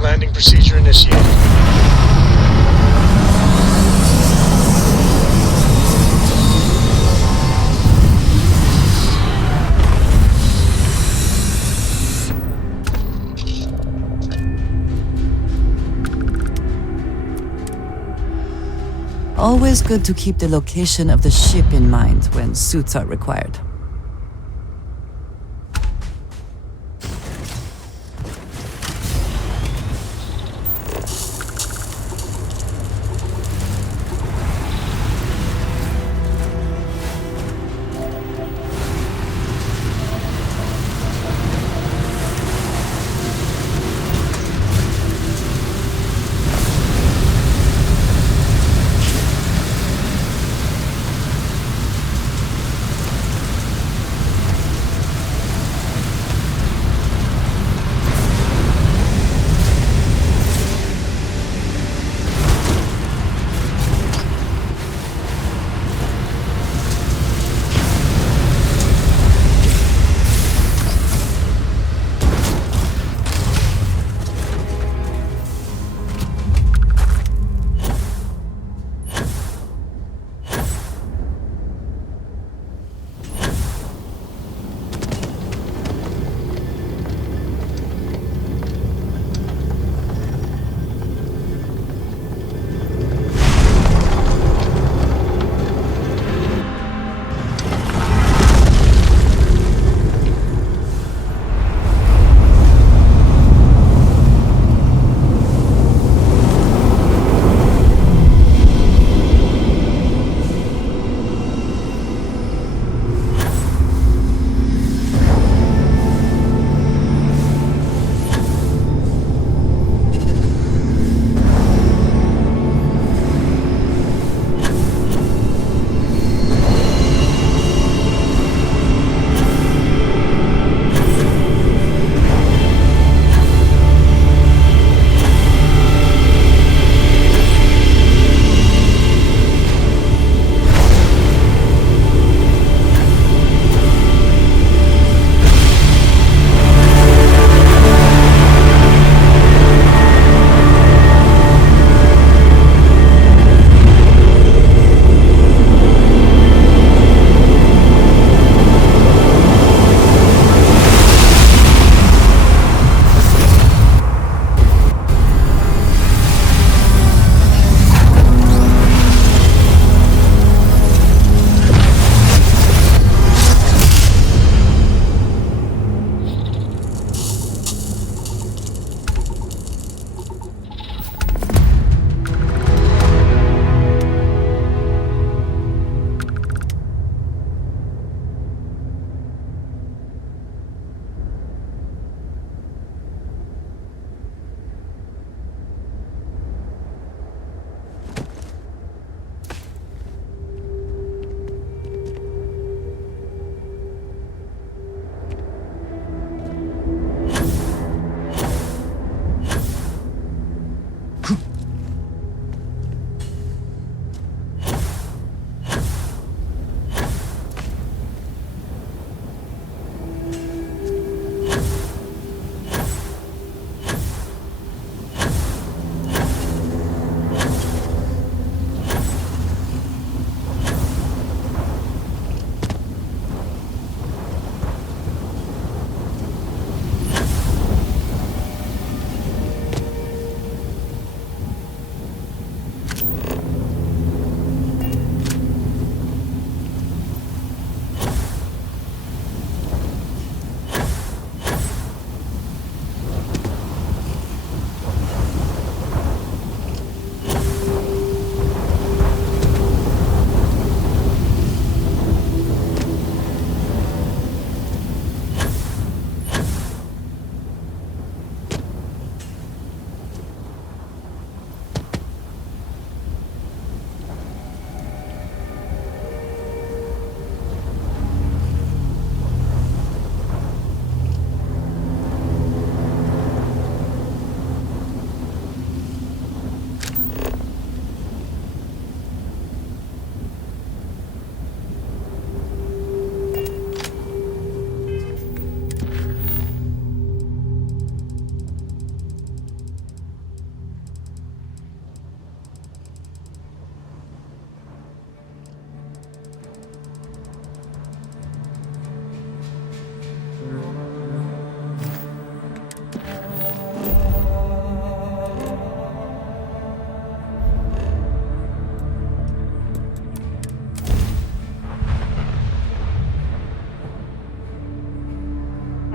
Landing procedure initiated. Always good to keep the location of the ship in mind when suits are required.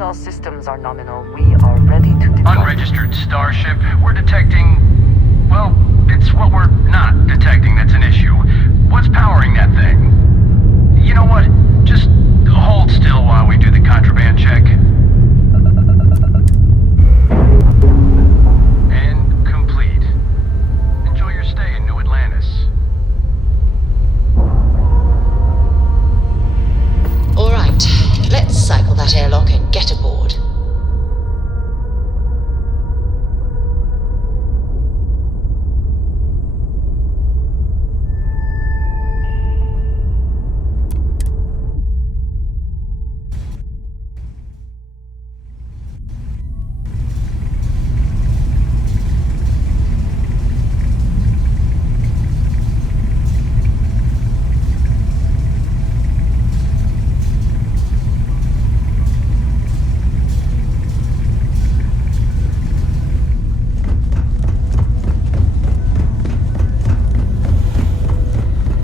all systems are nominal, we are ready to depart. Unregistered starship. We're detecting... Well, it's what we're not detecting that's an issue. What's powering that thing? You know what? Just hold still while we do the contraband check. And complete. Enjoy your stay in New Atlantis. All right, let's cycle that airlock and get aboard.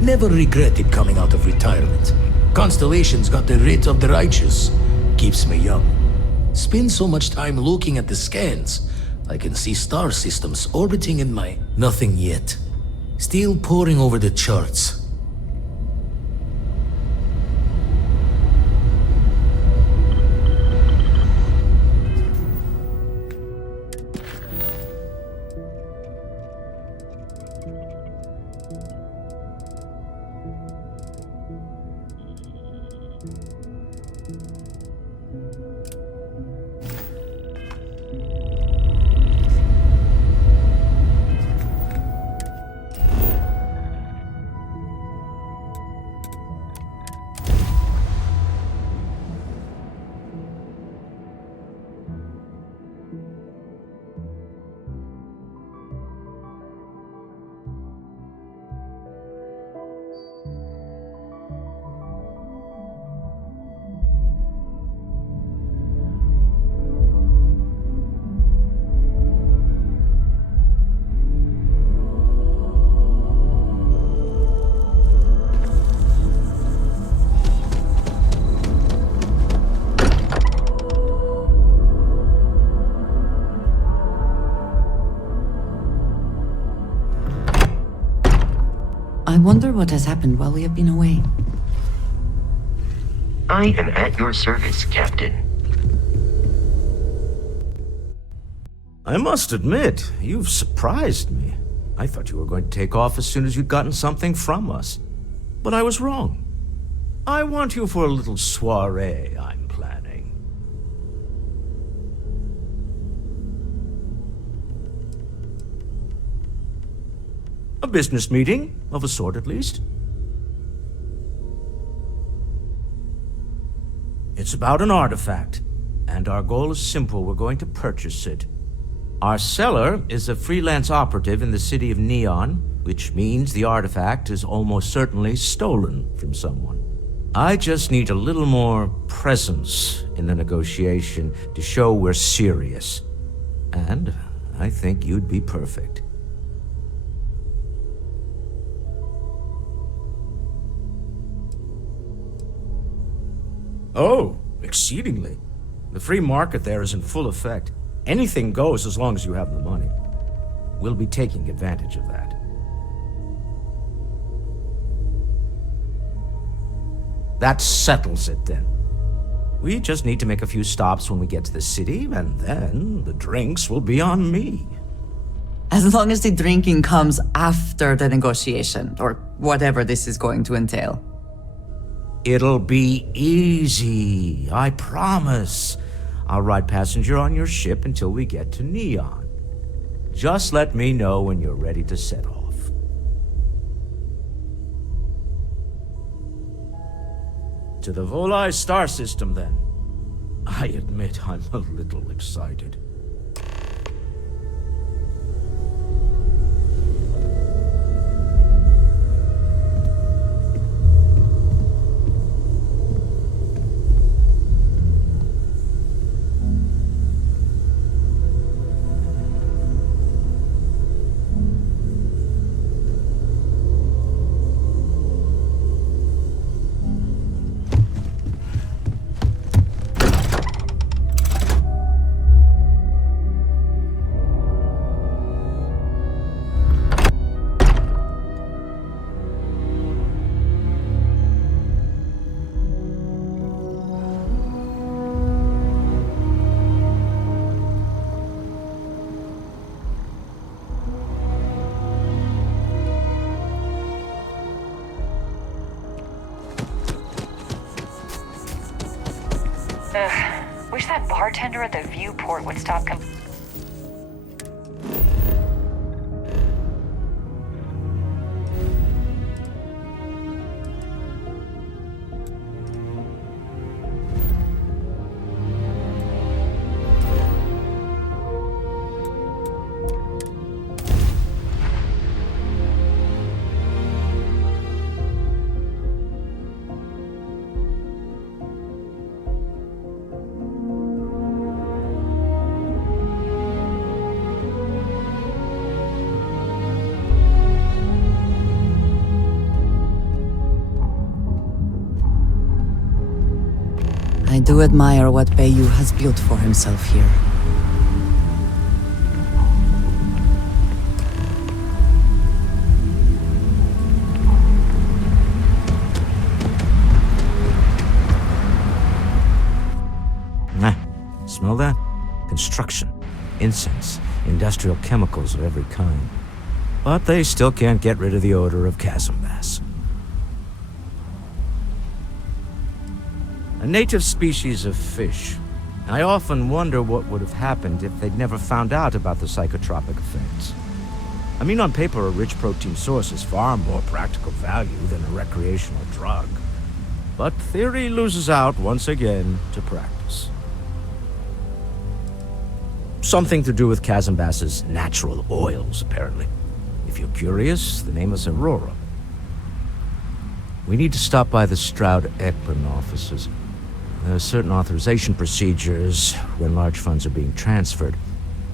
Never regretted coming out of retirement. Constellation's got the writ of the righteous. Keeps me young. Spend so much time looking at the scans, I can see star systems orbiting in my... Nothing yet. Still poring over the charts. I wonder what has happened while we have been away. I am at your service, Captain. I must admit, you've surprised me. I thought you were going to take off as soon as you'd gotten something from us. But I was wrong. I want you for a little soiree I'm planning. A business meeting, of a sort at least. It's about an artifact, and our goal is simple. We're going to purchase it. Our seller is a freelance operative in the city of Neon, which means the artifact is almost certainly stolen from someone. I just need a little more presence in the negotiation to show we're serious. And I think you'd be perfect. Oh, exceedingly. The free market there is in full effect. Anything goes as long as you have the money. We'll be taking advantage of that. That settles it then. We just need to make a few stops when we get to the city, and then the drinks will be on me. As long as the drinking comes after the negotiation, or whatever this is going to entail. It'll be easy, I promise. I'll ride passenger on your ship until we get to Neon. Just let me know when you're ready to set off. To the Volai star system, then. I admit I'm a little excited. Wish that bartender at the viewport would stop I do admire what Bayou has built for himself here. Smell that? Construction, incense, industrial chemicals of every kind. But they still can't get rid of the odor of chasm-bass. A native species of fish. I often wonder what would have happened if they'd never found out about the psychotropic effects. I mean, on paper, a rich protein source is far more practical value than a recreational drug. But theory loses out once again to practice. Something to do with chasm-bass's natural oils, apparently. If you're curious, the name is Aurora. We need to stop by the Stroud-Ekman offices. There are certain authorization procedures when large funds are being transferred,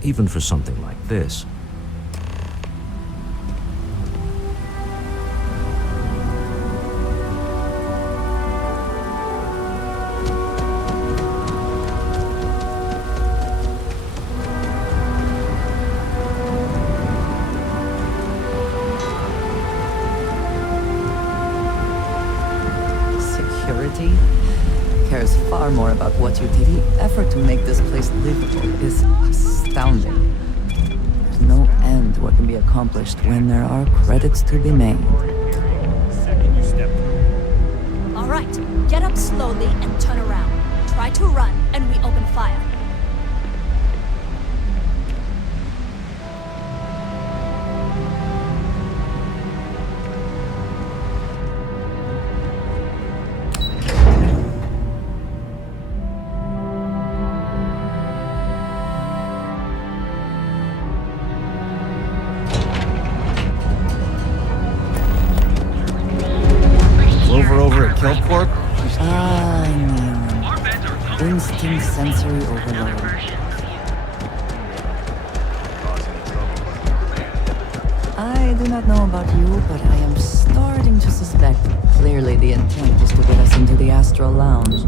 even for something like this. Cares far more about what you did. The effort to make this place livable is astounding. There's no end what can be accomplished when there are credits to be made. All right, get up slowly and turn around. Try to run, and we open fire. Kelpcorp? Neon. Instant sensory overload. I do not know about you, but I am starting to suspect. Clearly the intent is to get us into the Astral Lounge.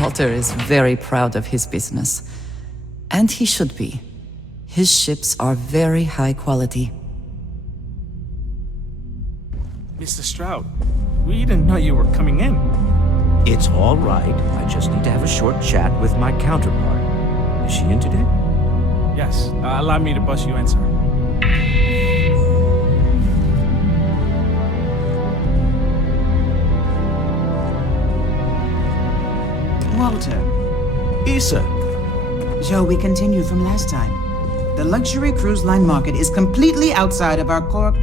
Walter is very proud of his business. And he should be. His ships are very high quality. Mr. Stroud, we didn't know you were coming in. It's all right. I just need to have a short chat with my counterpart. Is she in today? Yes. Allow me to bust you in, sir. Walter. Issa. Joe, we continue from last time. The luxury cruise line market is completely outside of our core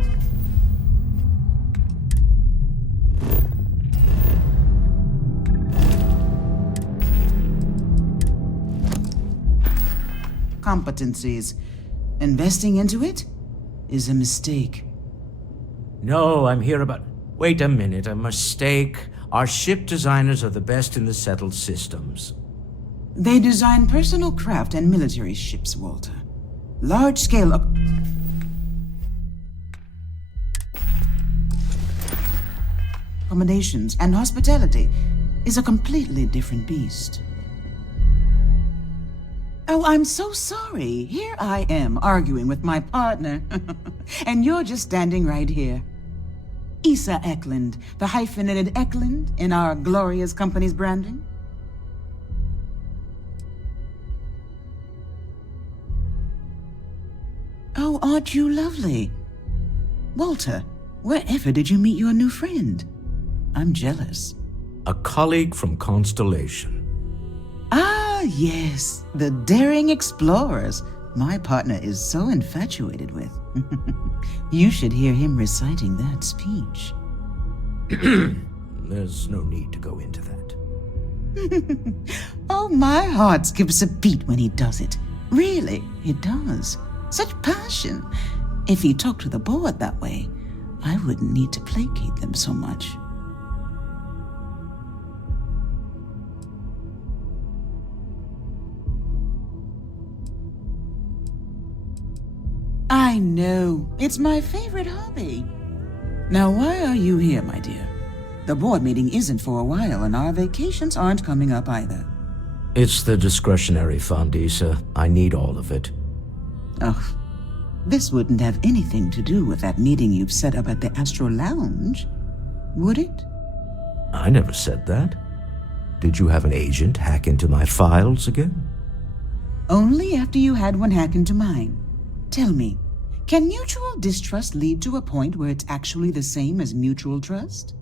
competencies. Investing into it is a mistake. No, I'm here about... Wait a minute, a mistake? Our ship designers are the best in the settled systems. They design personal craft and military ships, Walter. Large-scale accommodations and hospitality is a completely different beast. Oh, I'm so sorry. Here I am arguing with my partner. And you're just standing right here. Issa Eklund, the hyphenated Eklund in our glorious company's branding. Oh, aren't you lovely? Walter, wherever did you meet your new friend? I'm jealous. A colleague from Constellation. Ah, yes, the daring explorers my partner is so infatuated with. You should hear him reciting that speech. There's no need to go into that. Oh, my heart skips a beat when he does it. Really, it does. Such passion. If he talked to the board that way, I wouldn't need to placate them so much. I know. It's my favorite hobby. Now, why are you here, my dear? The board meeting isn't for a while, and our vacations aren't coming up either. It's the discretionary fund, Issa. I need all of it. Oh, this wouldn't have anything to do with that meeting you've set up at the Astro Lounge, would it? I never said that. Did you have an agent hack into my files again? Only after you had one hack into mine. Tell me, can mutual distrust lead to a point where it's actually the same as mutual trust?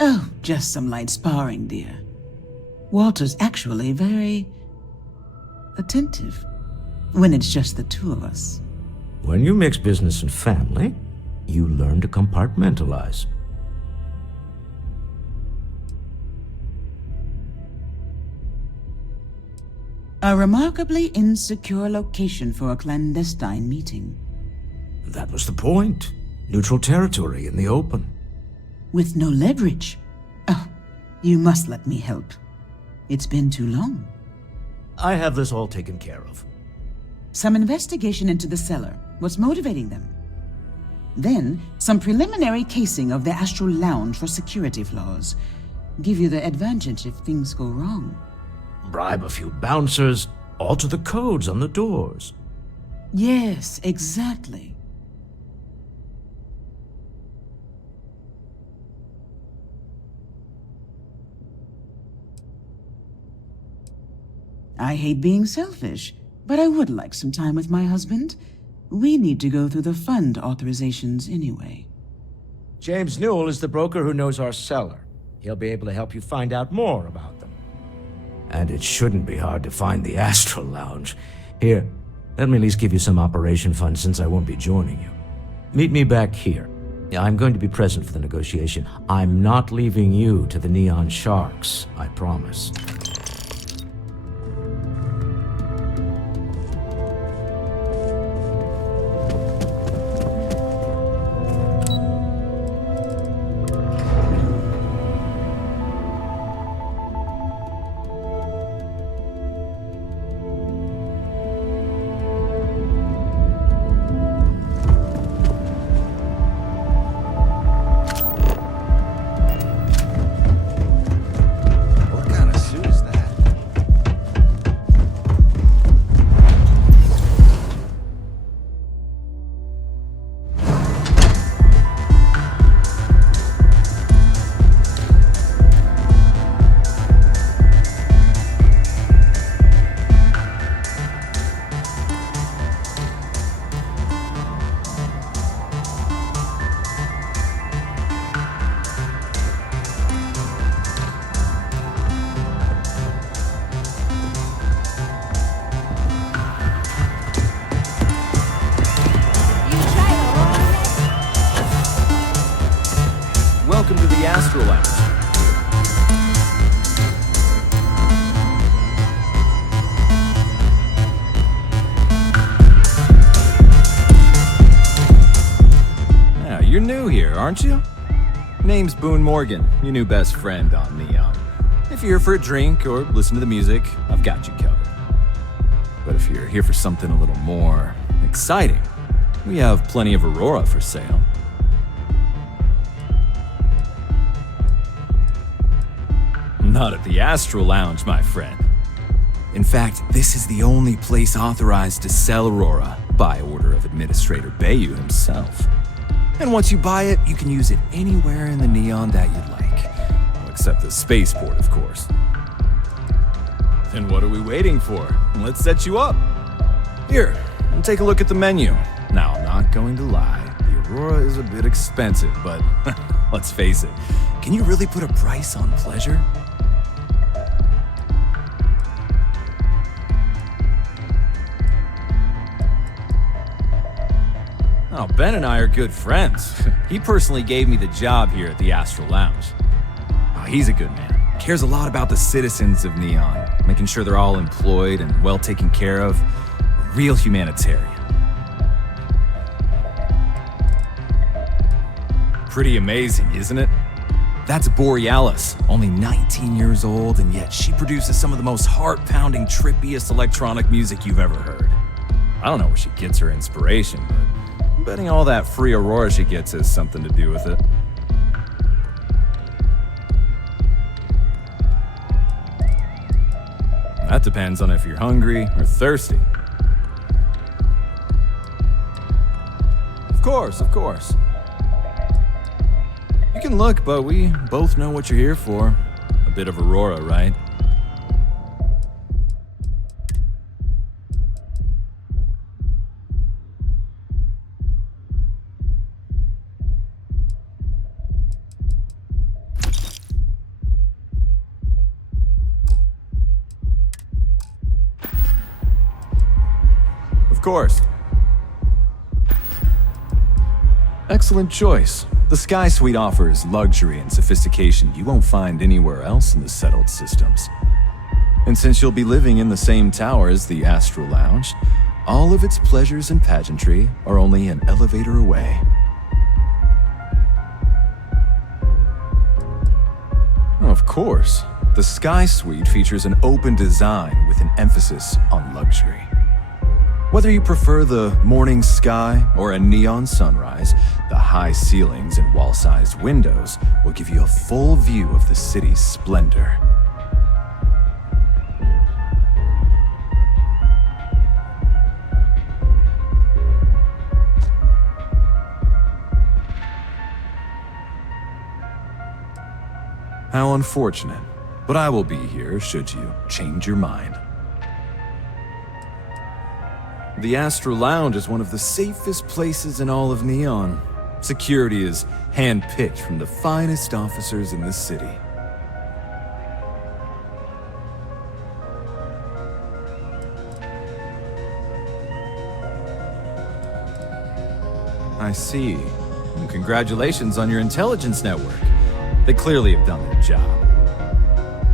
Oh, just some light sparring, dear. Walter's actually very attentive when it's just the two of us. When you mix business and family, you learn to compartmentalize. A remarkably insecure location for a clandestine meeting. That was the point. Neutral territory in the open. With no leverage. Oh, you must let me help. It's been too long. I have this all taken care of. Some investigation into the cellar. What's motivating them? Then, some preliminary casing of the Astral Lounge for security flaws. Give you the advantage if things go wrong. Bribe a few bouncers, alter the codes on the doors. Yes, exactly. I hate being selfish, but I would like some time with my husband. We need to go through the fund authorizations anyway. James Newell is the broker who knows our cellar. He'll be able to help you find out more about them. And it shouldn't be hard to find the Astral Lounge. Here, let me at least give you some operation funds since I won't be joining you. Meet me back here. I'm going to be present for the negotiation. I'm not leaving you to the Neon Sharks, I promise. Welcome to the Astro Lounge. Yeah, you're new here, aren't you? Name's Boone Morgan, your new best friend on Neon. If you're here for a drink or listen to the music, I've got you covered. But if you're here for something a little more exciting, we have plenty of Aurora for sale. Not at the Astro Lounge, my friend. In fact, this is the only place authorized to sell Aurora by order of Administrator Bayou himself. And once you buy it, you can use it anywhere in the Neon that you'd like. Well, except the spaceport, of course. Then what are we waiting for? Let's set you up. Here, take a look at the menu. Now, I'm not going to lie. The Aurora is a bit expensive, but let's face it. Can you really put a price on pleasure? Oh, Ben and I are good friends. He personally gave me the job here at the Astral Lounge. Oh, he's a good man. Cares a lot about the citizens of Neon, making sure they're all employed and well taken care of. A real humanitarian. Pretty amazing, isn't it? That's Borealis, only 19 years old, and yet she produces some of the most heart-pounding, trippiest electronic music you've ever heard. I don't know where she gets her inspiration, but I'm betting all that free Aurora she gets has something to do with it. That depends on if you're hungry or thirsty. Of course. You can look, but we both know what you're here for. A bit of Aurora, right? Of course. Excellent choice. The Sky Suite offers luxury and sophistication you won't find anywhere else in the settled systems. And since you'll be living in the same tower as the Astral Lounge, all of its pleasures and pageantry are only an elevator away. Of course, the Sky Suite features an open design with an emphasis on luxury. Whether you prefer the morning sky or a neon sunrise, the high ceilings and wall-sized windows will give you a full view of the city's splendor. How unfortunate, but I will be here should you change your mind. The Astral Lounge is one of the safest places in all of Neon. Security is hand-picked from the finest officers in the city. I see. Well, congratulations on your intelligence network. They clearly have done their job.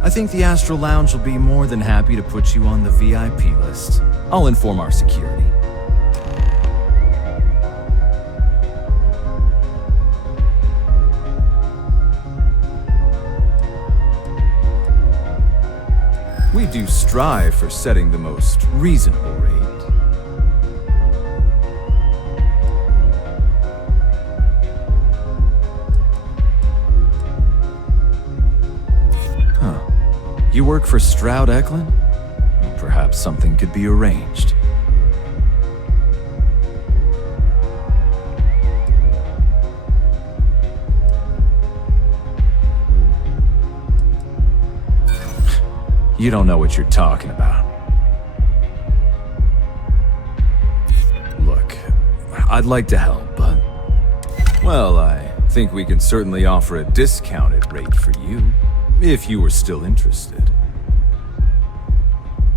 I think the Astral Lounge will be more than happy to put you on the VIP list. I'll inform our security. We do strive for setting the most reasonable rate. You work for Stroud Eklund? Perhaps something could be arranged. You don't know what you're talking about. Look, I'd like to help, but... well, I think we can certainly offer a discounted rate for you, if you were still interested.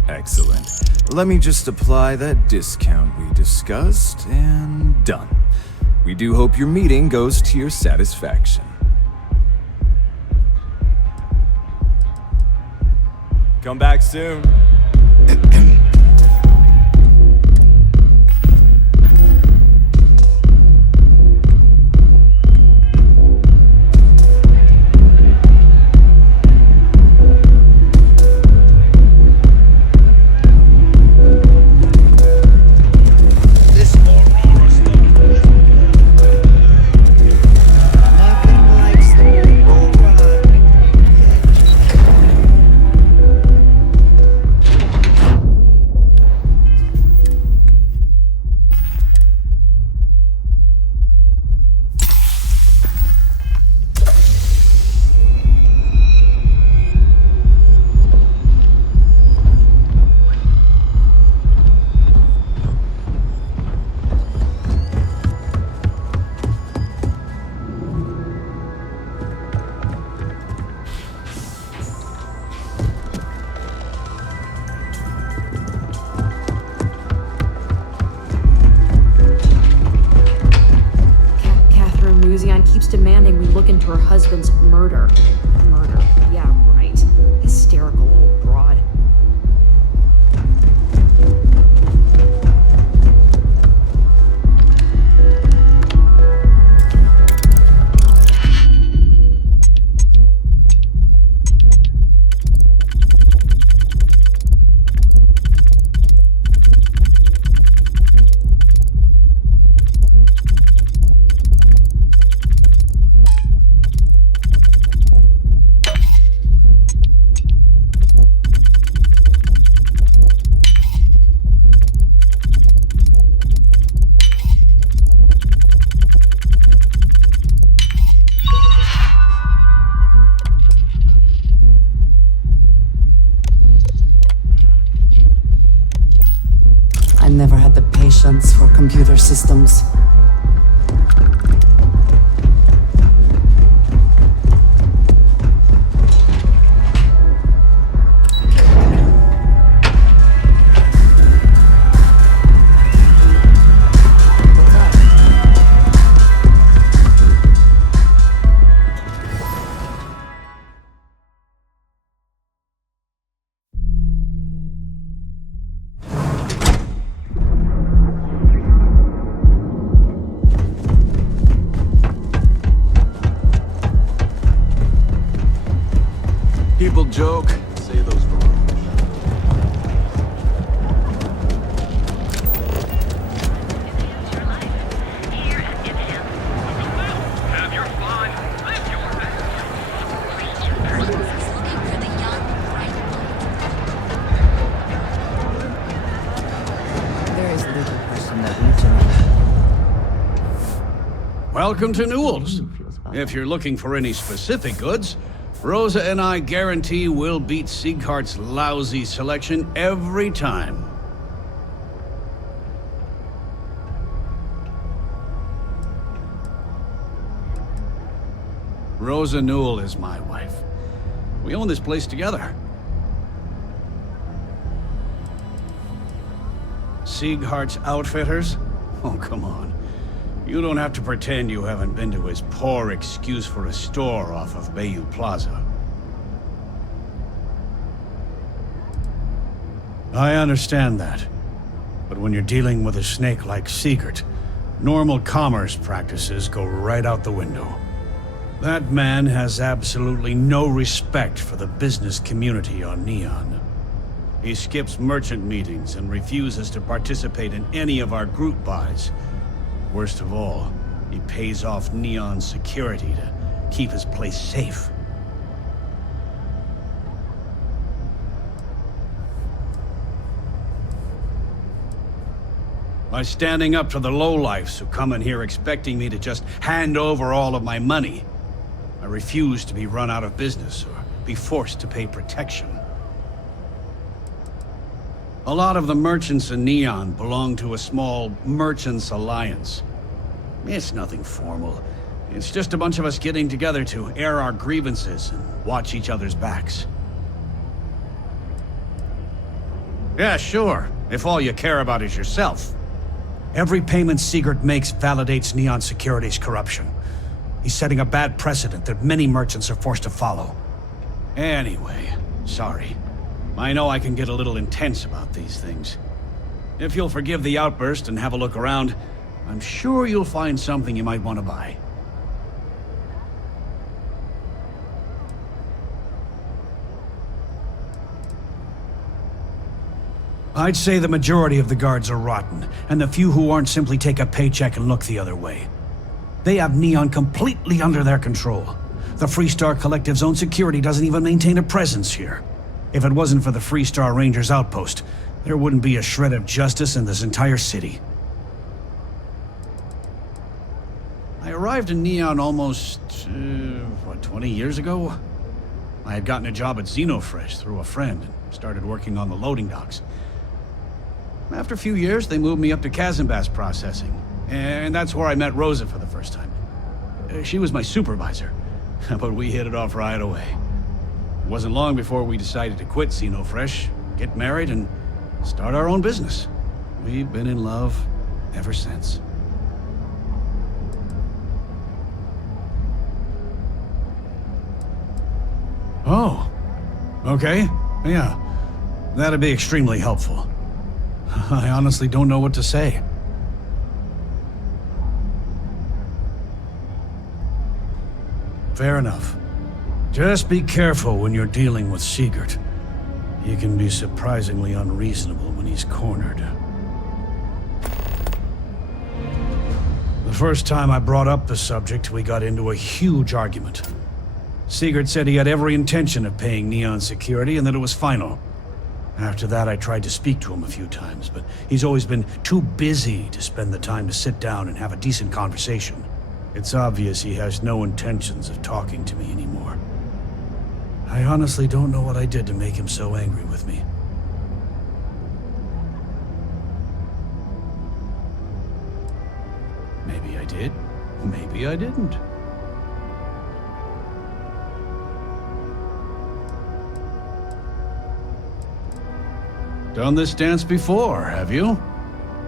Excellent. Let me just apply that discount we discussed, and done. We do hope your meeting goes to your satisfaction. Come back soon. look into her husband's murder. Murder, yeah, right. Hysterical old broad. I never had the patience for computer systems. People joke, say those for Have your fun. Live your There is little question that region. Welcome to Newell's. If you're looking for any specific goods, Rosa and I guarantee we'll beat Sieghart's lousy selection every time. Rosa Newell is my wife. We own this place together. Sieghart's Outfitters? Oh, come on. You don't have to pretend you haven't been to his poor excuse for a store off of Bayou Plaza. I understand that. But when you're dealing with a snake like Siegert, normal commerce practices go right out the window. That man has absolutely no respect for the business community on Neon. He skips merchant meetings and refuses to participate in any of our group buys. Worst of all, he pays off Neon's security to keep his place safe. By standing up to the lowlifes who come in here expecting me to just hand over all of my money, I refuse to be run out of business or be forced to pay protection. A lot of the merchants in Neon belong to a small merchants alliance. It's nothing formal. It's just a bunch of us getting together to air our grievances and watch each other's backs. Yeah, sure, if all you care about is yourself. Every payment Siegert makes validates Neon Security's corruption. He's setting a bad precedent that many merchants are forced to follow. Anyway, sorry. I know I can get a little intense about these things. If you'll forgive the outburst and have a look around, I'm sure you'll find something you might want to buy. I'd say the majority of the guards are rotten, and the few who aren't simply take a paycheck and look the other way. They have Neon completely under their control. The Freestar Collective's own security doesn't even maintain a presence here. If it wasn't for the Freestar Rangers outpost, there wouldn't be a shred of justice in this entire city. I arrived in Neon almost, 20 years ago? I had gotten a job at Xenofresh through a friend and started working on the loading docks. After a few years, they moved me up to Kazanbas processing, and that's where I met Rosa for the first time. She was my supervisor, but we hit it off right away. It wasn't long before we decided to quit Xenofresh, get married, and start our own business. We've been in love ever since. Oh. Okay. Yeah. That'd be extremely helpful. I honestly don't know what to say. Fair enough. Just be careful when you're dealing with Sigurd. He can be surprisingly unreasonable when he's cornered. The first time I brought up the subject, we got into a huge argument. Sigurd said he had every intention of paying Neon security and that it was final. After that, I tried to speak to him a few times, but he's always been too busy to spend the time to sit down and have a decent conversation. It's obvious he has no intentions of talking to me anymore. I honestly don't know what I did to make him so angry with me. Maybe I did. Maybe I didn't. Done this dance before, have you?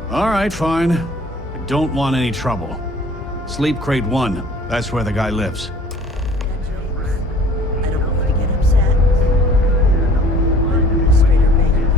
All right, fine. I don't want any trouble. Sleep Crate 1. That's where the guy lives. I don't want you to get upset. Administrator Baker.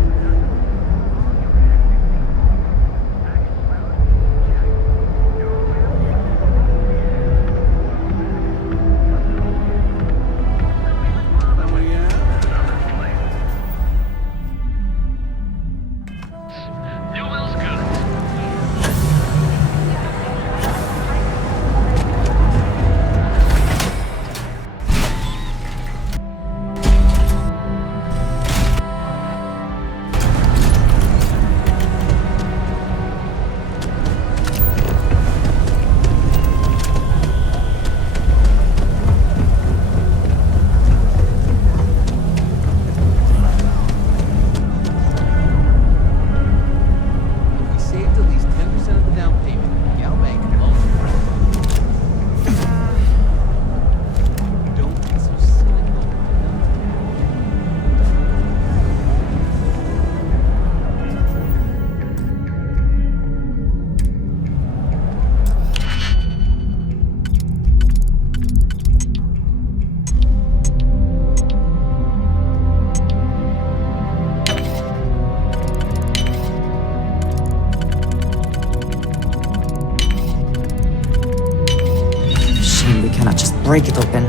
Break it open.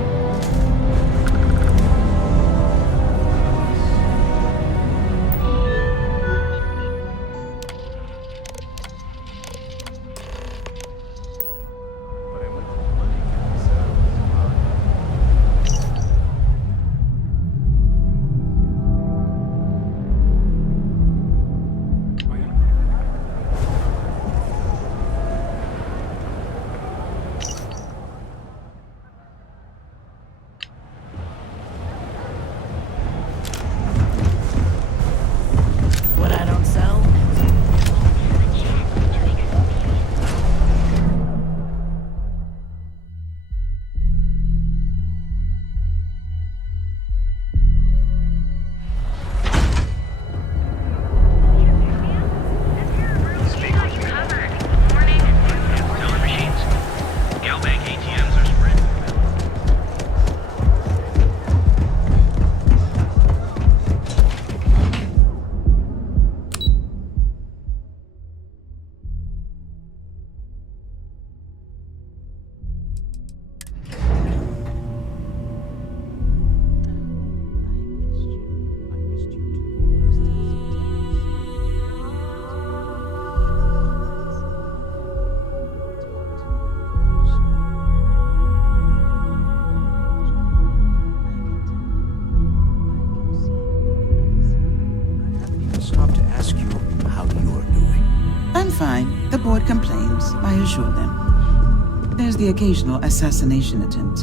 Fine. The board complains. I assure them. There's the occasional assassination attempt.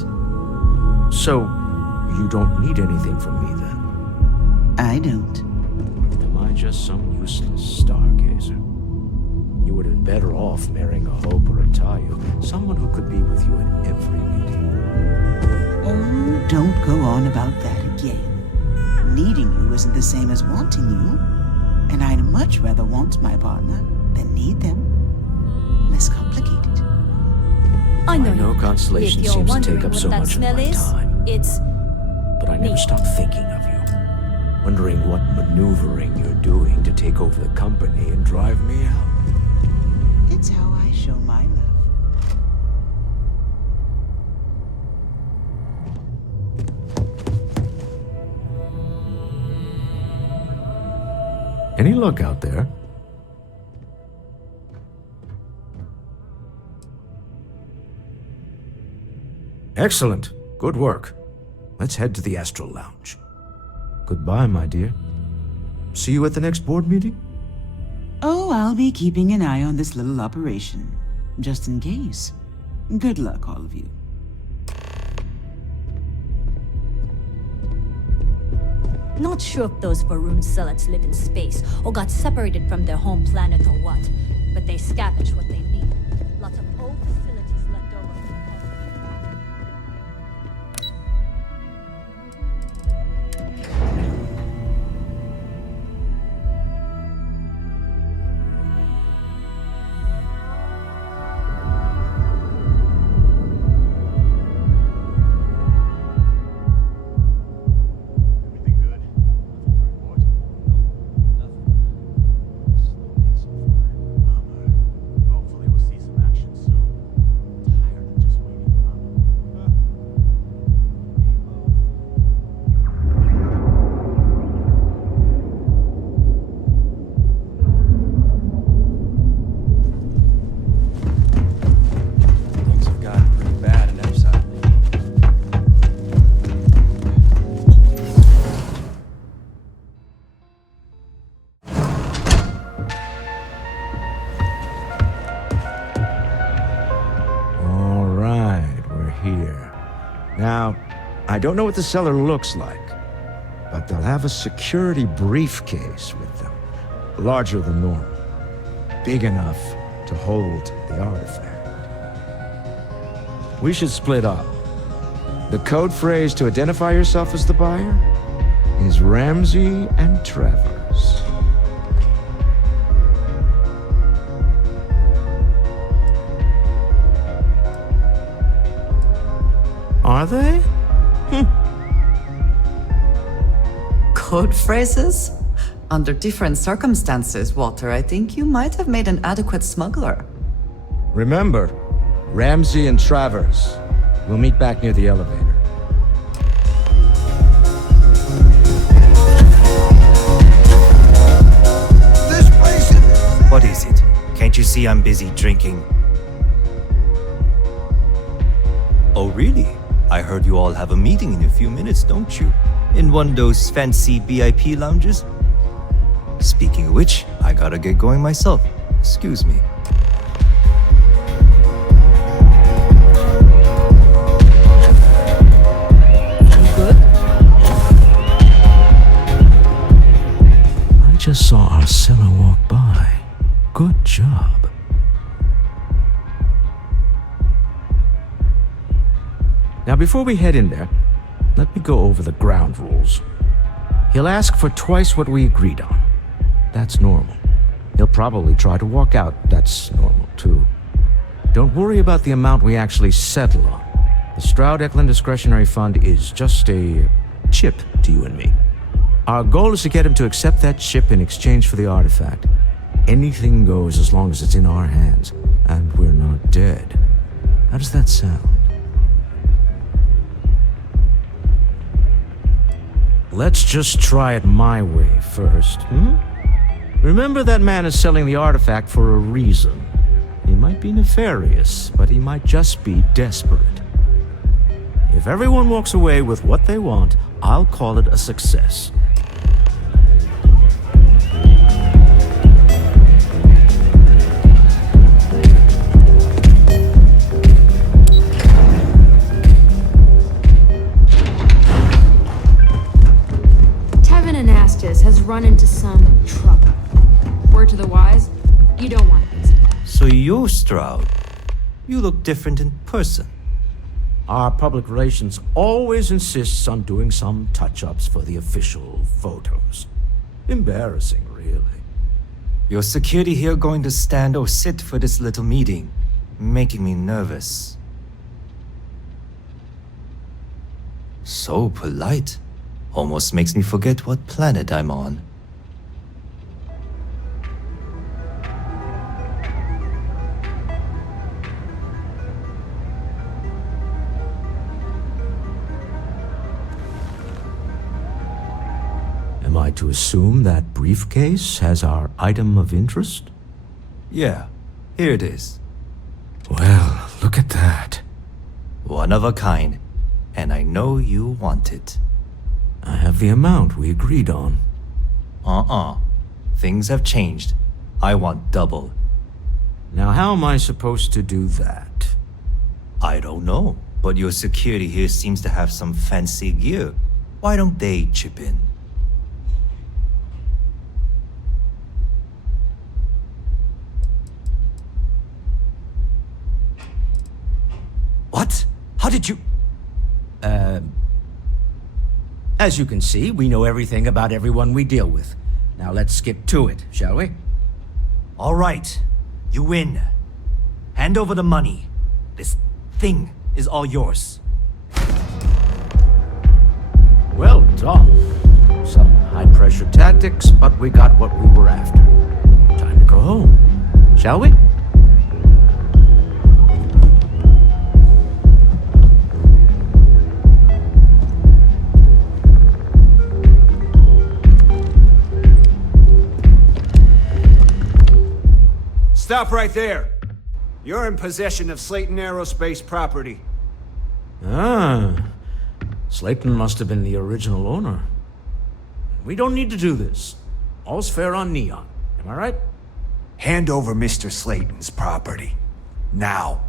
So, you don't need anything from me then? I don't. Am I just some useless stargazer? You would have been better off marrying a Hope or a Tayo, someone who could be with you in every meeting. Oh, don't go on about that again. Needing you isn't the same as wanting you. And I'd much rather want my partner than need them. Less complicated. I know Constellation if you're seems to wondering take up what so that much of smell my is, time. it's but I never stop thinking of you. Wondering what maneuvering you're doing to take over the company and drive me out. It's how I show my love. Any luck out there? Excellent. Good work. Let's head to the Astral Lounge. Goodbye, my dear. See you at the next board meeting? Oh, I'll be keeping an eye on this little operation, just in case. Good luck, all of you. Not sure if those Varun zealots live in space or got separated from their home planet or what, but they scavenge what they need. Lots of old facilities left over from the Now, I don't know what the cellar looks like, but they'll have a security briefcase with them, larger than normal, big enough to hold the artifact. We should split up. The code phrase to identify yourself as the buyer is Ramsey and Travers. Are they? Code phrases? Under different circumstances, Walter, I think you might have made an adequate smuggler. Remember, Ramsey and Travers. We'll meet back near the elevator. This place is... What is it? Can't you see I'm busy drinking? Oh, really? I heard you all have a meeting in a few minutes, don't you? In one of those fancy VIP lounges? Speaking of which, I gotta get going myself. Excuse me. Good? I just saw our seller walk by. Good job. Now, before we head in there, let me go over the ground rules. He'll ask for twice what we agreed on. That's normal. He'll probably try to walk out. That's normal, too. Don't worry about the amount we actually settle on. The Stroud-Eklund Discretionary Fund is just a chip to you and me. Our goal is to get him to accept that chip in exchange for the artifact. Anything goes as long as it's in our hands, and we're not dead. How does that sound? Let's just try it my way first, Remember, that man is selling the artifact for a reason. He might be nefarious, but he might just be desperate. If everyone walks away with what they want, I'll call it a success. Has run into some trouble. Word to the wise, you don't want to be surprised. So you're Stroud. You look different in person. Our public relations always insists on doing some touch-ups for the official photos. Embarrassing, really. Your security here going to stand or sit for this little meeting, making me nervous. So polite. Almost makes me forget what planet I'm on. Am I to assume that briefcase has our item of interest? Yeah, here it is. Well, look at that. One of a kind, and I know you want it. I have the amount we agreed on. Things have changed. I want double. Now how am I supposed to do that? I don't know, but your security here seems to have some fancy gear. Why don't they chip in? What? How did you... As you can see, we know everything about everyone we deal with. Now let's get to it, shall we? All right, you win. Hand over the money. This thing is all yours. Well done. Some high-pressure tactics, but we got what we were after. Time to go home, shall we? Stop right there. You're in possession of Slayton Aerospace property. Ah, Slayton must have been the original owner. We don't need to do this. All's fair on Neon. Am I right? Hand over Mr. Slayton's property. Now.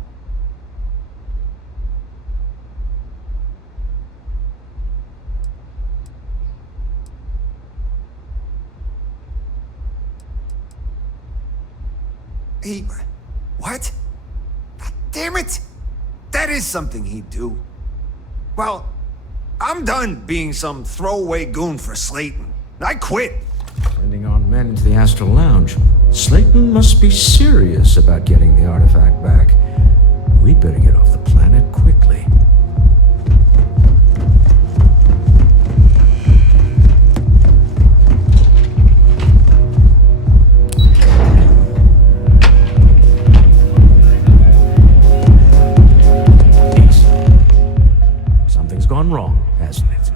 What? God damn it! That is something he'd do. Well, I'm done being some throwaway goon for Slayton. I quit. Sending our men into the Astral Lounge. Slayton must be serious about getting the artifact back. We'd better get off the planet quickly. Gone wrong, hasn't it?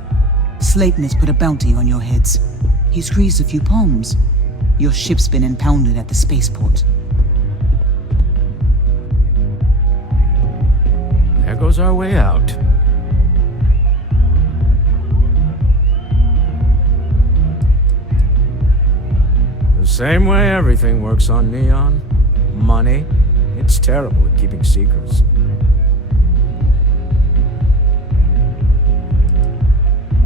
Slayton has put a bounty on your heads. He's squeezed a few palms. Your ship's been impounded at the spaceport. There goes our way out. The same way everything works on Neon. Money. It's terrible at keeping secrets.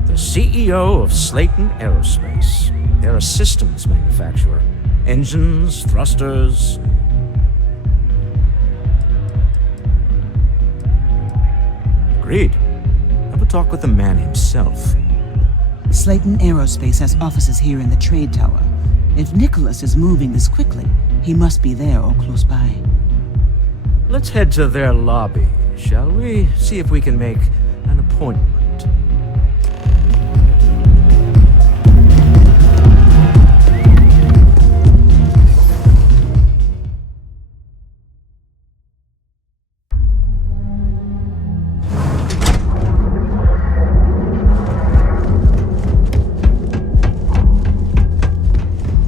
The CEO of Slayton Aerospace. They're a systems manufacturer. Engines, thrusters. Agreed. Have a talk with the man himself. Slayton Aerospace has offices here in the trade tower. If Nicholas is moving this quickly, he must be there or close by. Let's head to their lobby, shall we? See if we can make an appointment.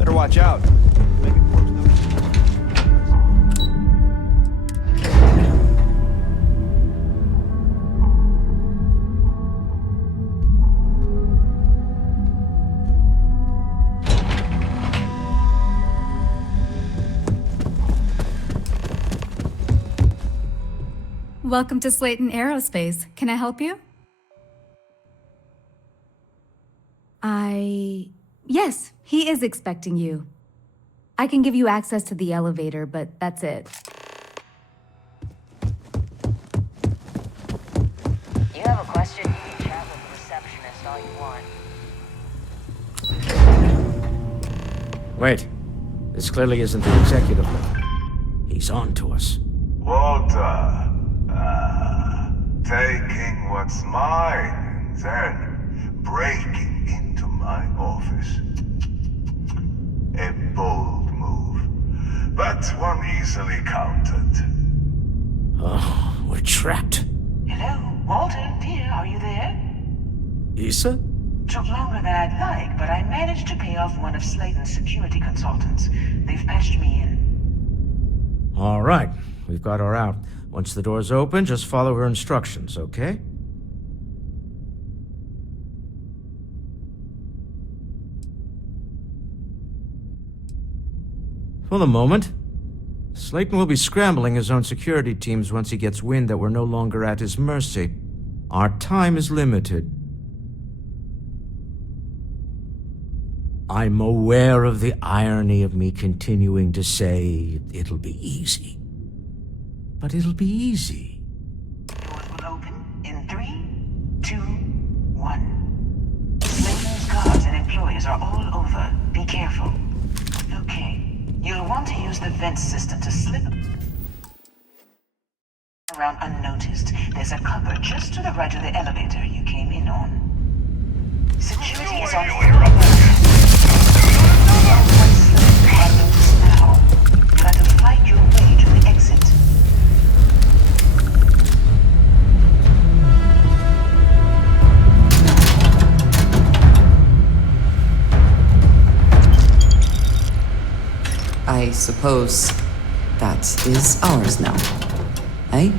Watch out. Welcome to Slayton Aerospace. Can I help you? Yes, he is expecting you. I can give you access to the elevator, but that's it. You have a question, you can chat with the receptionist all you want. Wait. This clearly isn't the executive level. He's on to us. Walter. Taking what's mine, then breaking into my office. A bold move, but one easily countered. Oh, we're trapped. Hello, Walter, dear, are you there? Issa? Took longer than I'd like, but I managed to pay off one of Slayton's security consultants. They've patched me in. All right, we've got her out. Once the door's open, just follow her instructions, okay? For the moment, Slayton will be scrambling his own security teams once he gets wind that we're no longer at his mercy. Our time is limited. I'm aware of the irony of me continuing to say it'll be easy. But it'll be easy. Doors will open in 3, 2, 1. Slayton's guards and employees are all over. Be careful. Okay. You'll want to use the vent system to slip around unnoticed. There's a cupboard just to the right of the elevator you came in on. Security is on full alert. Now, you have to fight your way to the exit. I suppose that is ours now, eh?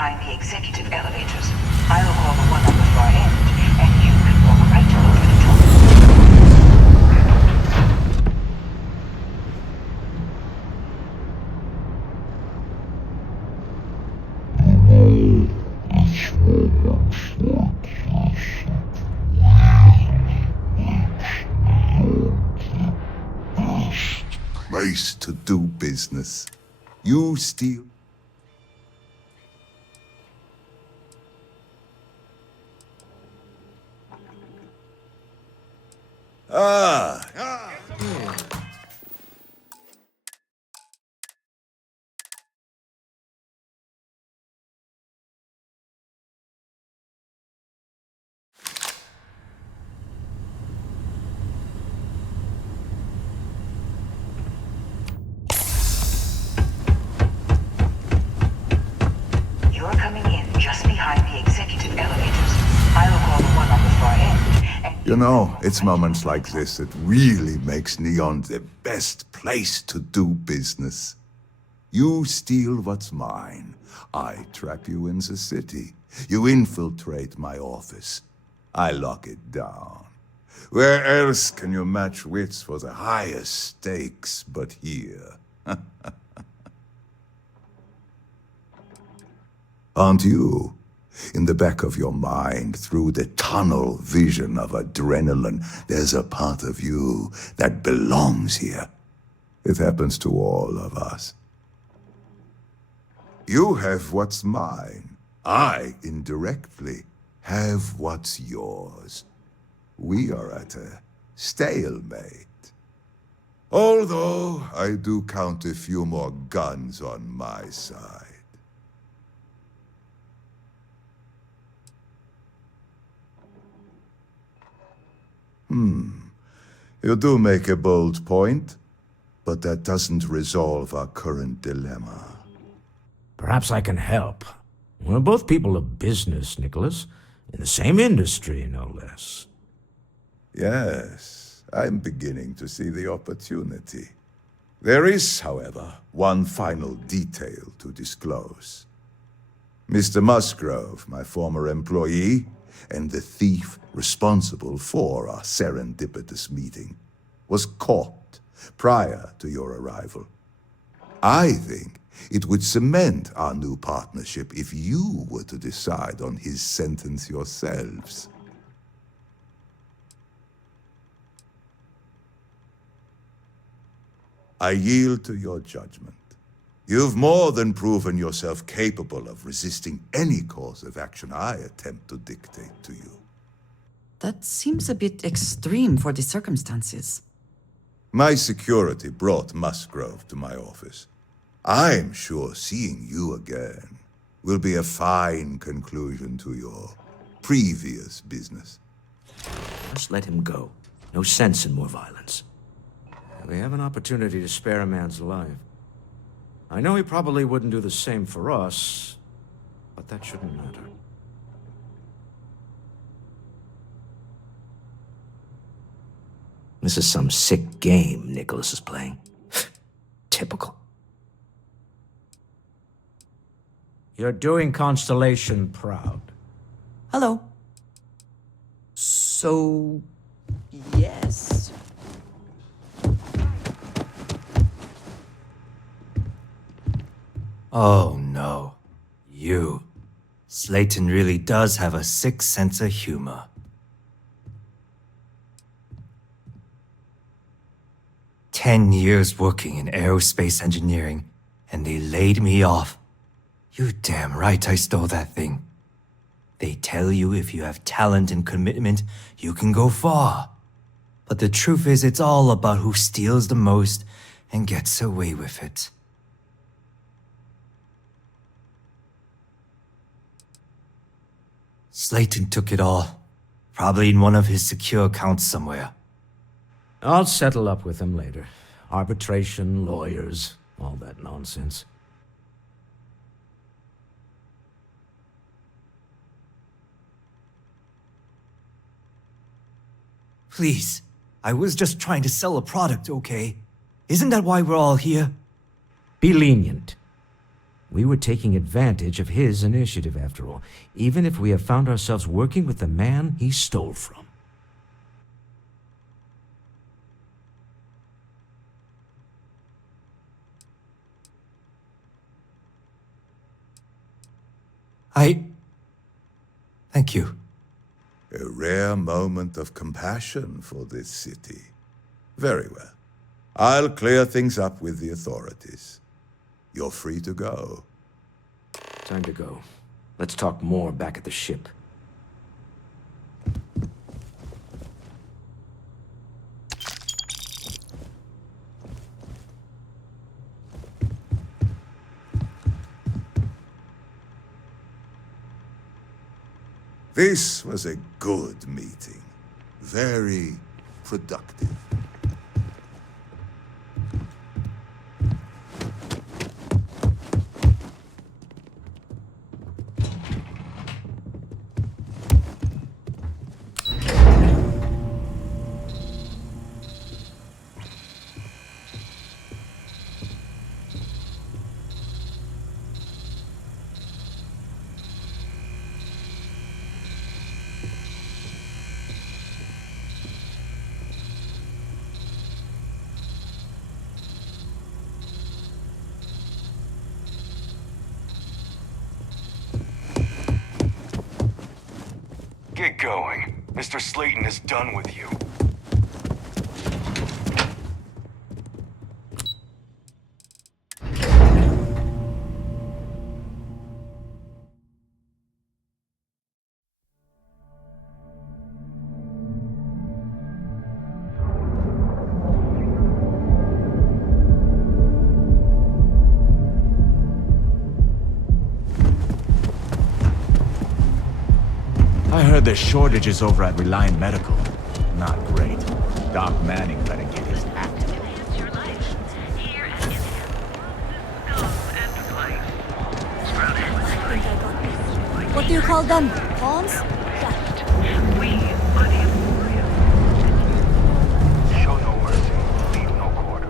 behind the executive elevators. I'll call the one on the far end, and you walk right over the top. Place to do business. You steal. You're coming in just behind the executive elevators. I'll call the one on the far end, and You know, it's moments like this that really makes Neon the best place to do business. You steal what's mine. I trap you in the city. You infiltrate my office. I lock it down. Where else can you match wits for the highest stakes but here? Aren't you? In the back of your mind, through the tunnel vision of adrenaline, there's a part of you that belongs here. It happens to all of us. You have what's mine. I, indirectly, have what's yours. We are at a stalemate. Although I do count a few more guns on my side. You do make a bold point, but that doesn't resolve our current dilemma. Perhaps I can help. We're both people of business, Nicholas. In the same industry, no less. Yes, I'm beginning to see the opportunity. There is, however, one final detail to disclose. Mr. Musgrove, my former employee, and the thief responsible for our serendipitous meeting, was caught prior to your arrival. I think it would cement our new partnership if you were to decide on his sentence yourselves. I yield to your judgment. You've more than proven yourself capable of resisting any course of action I attempt to dictate to you. That seems a bit extreme for the circumstances. My security brought Musgrove to my office. I'm sure seeing you again will be a fine conclusion to your previous business. Just let him go. No sense in more violence. We have an opportunity to spare a man's life. I know he probably wouldn't do the same for us, but that shouldn't matter. This is some sick game Nicholas is playing. Typical. You're doing Constellation proud. Hello. So, yes. Oh no. You. Slayton really does have a sick sense of humor. "10 years working in aerospace engineering, and they laid me off. You damn right I stole that thing. They tell you if you have talent and commitment, you can go far. But the truth is, it's all about who steals the most and gets away with it." Slayton took it all. Probably in one of his secure accounts somewhere. I'll settle up with him later. Arbitration, lawyers, all that nonsense. Please, I was just trying to sell a product, okay? Isn't that why we're all here? Be lenient. We were taking advantage of his initiative, after all, even if we have found ourselves working with the man he stole from. Thank you. A rare moment of compassion for this city. Very well. I'll clear things up with the authorities. You're free to go. Time to go. Let's talk more back at the ship. This was a good meeting. Very productive. Get going. Mr. Slayton is done with you. I heard there's shortages over at Reliant Medical. Not great. Doc Manning better get his act. What do you call them? Pawns? Show no mercy, leave no quarter.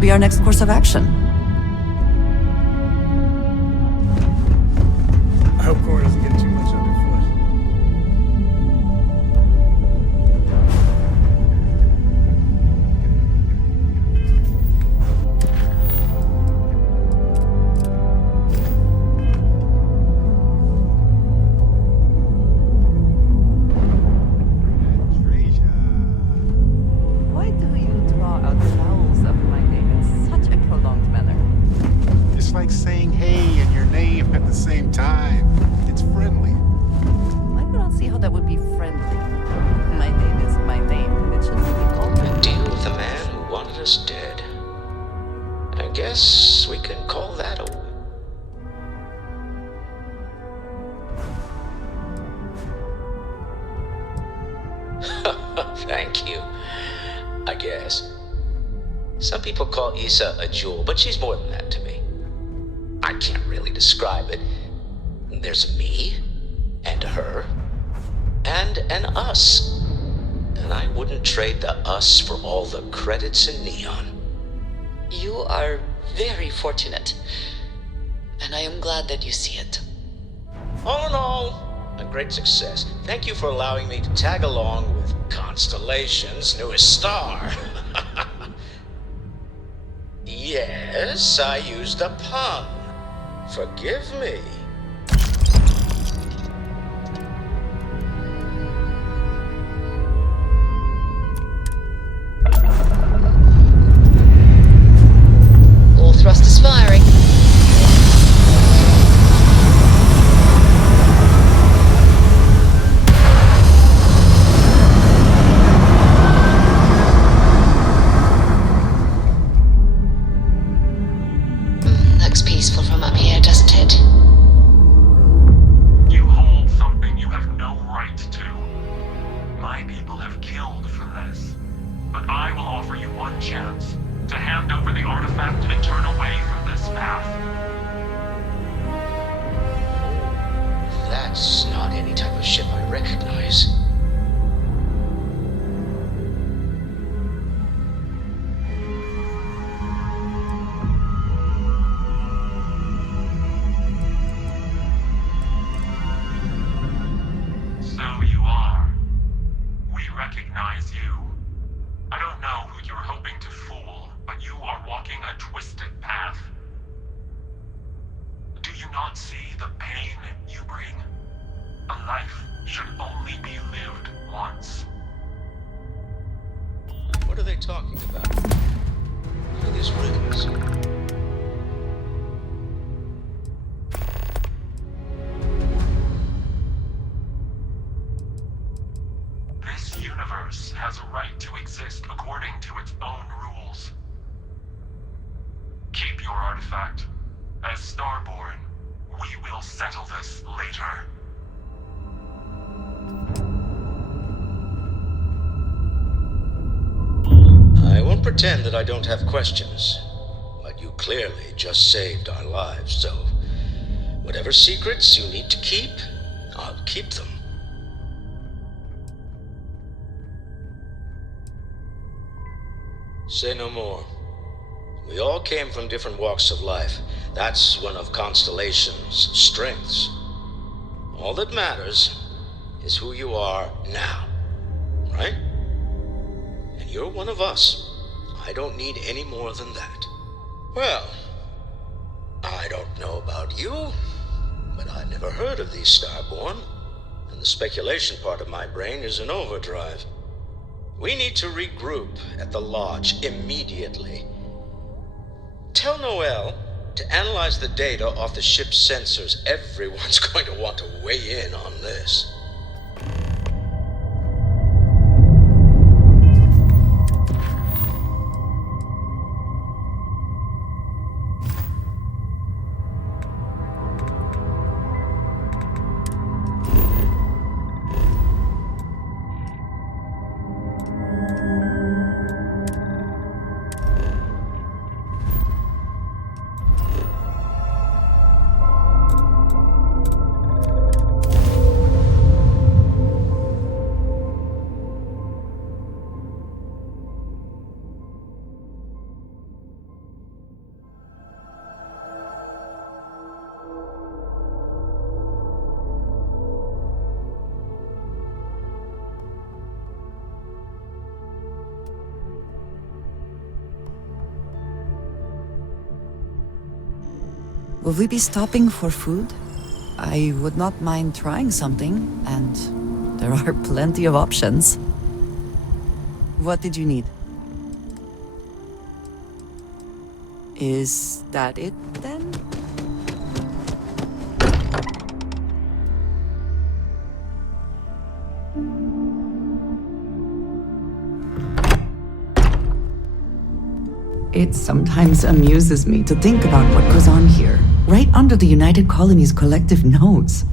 be our next course of action. I hope Cora doesn't get too much underfoot. Why do you draw out vowels of my name in such a prolonged manner? It's like saying hey and your name at the same time. It's friendly. I cannot see how that would be friendly. My name is my name, and it shouldn't be called. A deal with the man who wanted us dead. I guess we can call that a win. Thank you. I guess. Some people call Issa a jewel, but she's more than that to me. I can't really describe it. There's me, and her, and an us. And I wouldn't trade the us for all the credits in Neon. You are very fortunate, and I am glad that you see it. All in all, a great success. Thank you for allowing me to tag along with Constellation's newest star. Yes, I used a pun. Forgive me. All thrusters firing. Looks peaceful from up here, doesn't it? You hold something you have no right to. My people have killed for this. But I will offer you one chance to hand over the artifact and turn away from this path. That's not any type of ship I recognize. So you are. We recognize you. I don't know who you're hoping to fool, but you are walking a twisted path. Do you not see the pain you bring? A life should only be lived once. What are they talking about? Look at these riddles. This universe has a right to exist according to its own rules. Keep your artifact. As Starborn, we will settle this later. I won't pretend that I don't have questions, but you clearly just saved our lives, so whatever secrets you need to keep, I'll keep them. Say no more. We all came from different walks of life. That's one of Constellation's strengths. All that matters is who you are now, right? And you're one of us. I don't need any more than that. Well, I don't know about you, but I've never heard of these Starborn, and the speculation part of my brain is in overdrive. We need to regroup at the lodge immediately. Tell Noel to analyze the data off the ship's sensors. Everyone's going to want to weigh in on this. Will we be stopping for food? I would not mind trying something, and there are plenty of options. What did you need? Is that it, then? It sometimes amuses me to think about what goes on here, right under the United Colony's collective nose.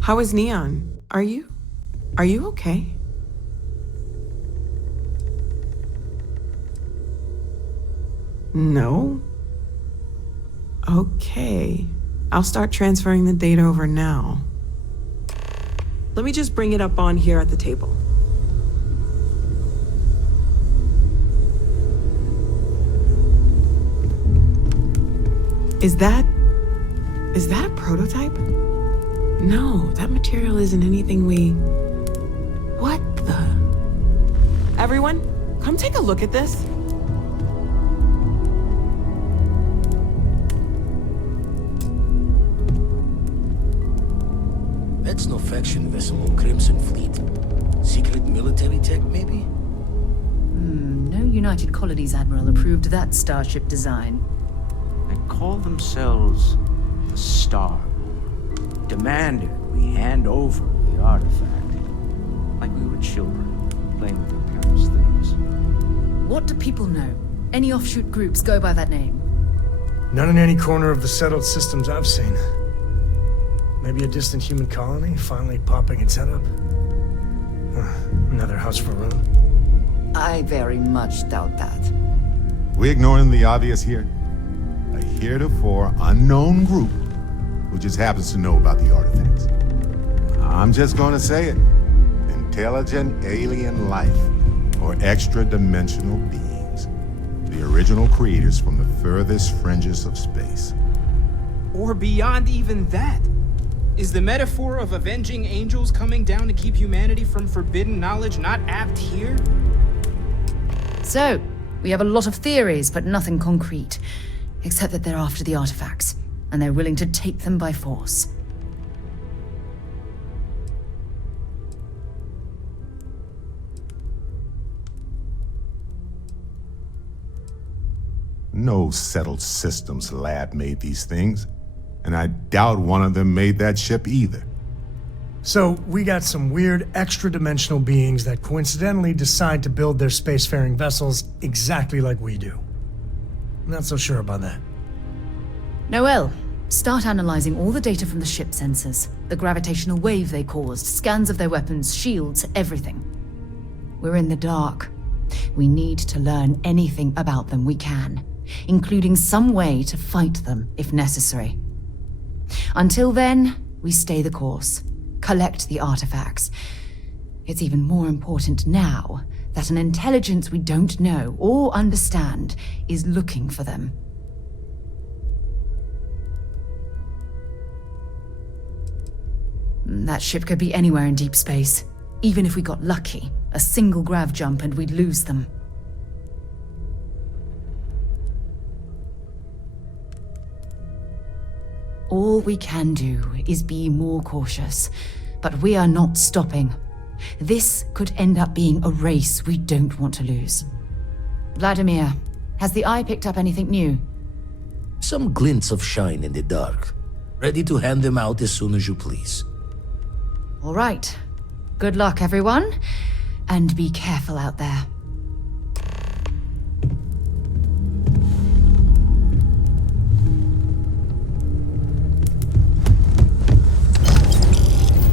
How is Neon? Are you okay? No? Okay. I'll start transferring the data over now. Let me just bring it up on here at the table. Is that a prototype? No, that material isn't anything we... What the... Everyone, come take a look at this. That's no faction vessel on Crimson Fleet. Secret military tech, maybe? No United Colonies Admiral approved that starship design. They call themselves the Star. Demanded we hand over the artifact. Like we were children, playing with their parents' things. What do people know? Any offshoot groups go by that name? None in any corner of the settled systems I've seen. Maybe a distant human colony finally popping its head up? Another house for Rune? I very much doubt that. We ignoring the obvious here? A heretofore unknown group who just happens to know about the artifacts. I'm just gonna say it. Intelligent alien life, or extra-dimensional beings. The original creators from the furthest fringes of space. Or beyond even that. Is the metaphor of avenging angels coming down to keep humanity from forbidden knowledge not apt here? So, we have a lot of theories, but nothing concrete. Except that they're after the artifacts, and they're willing to take them by force. No settled systems lab made these things, and I doubt one of them made that ship either. So, we got some weird extra-dimensional beings that coincidentally decide to build their spacefaring vessels exactly like we do. Not so sure about that. Noel, start analyzing all the data from the ship sensors, the gravitational wave they caused, scans of their weapons, shields, everything. We're in the dark. We need to learn anything about them we can, including some way to fight them if necessary. Until then, we stay the course, collect the artifacts. It's even more important now that an intelligence we don't know or understand is looking for them. That ship could be anywhere in deep space. Even if we got lucky, a single grav jump and we'd lose them. All we can do is be more cautious, but we are not stopping. This could end up being a race we don't want to lose. Vladimir, has the Eye picked up anything new? Some glints of shine in the dark. Ready to hand them out as soon as you please. All right. Good luck, everyone. And be careful out there.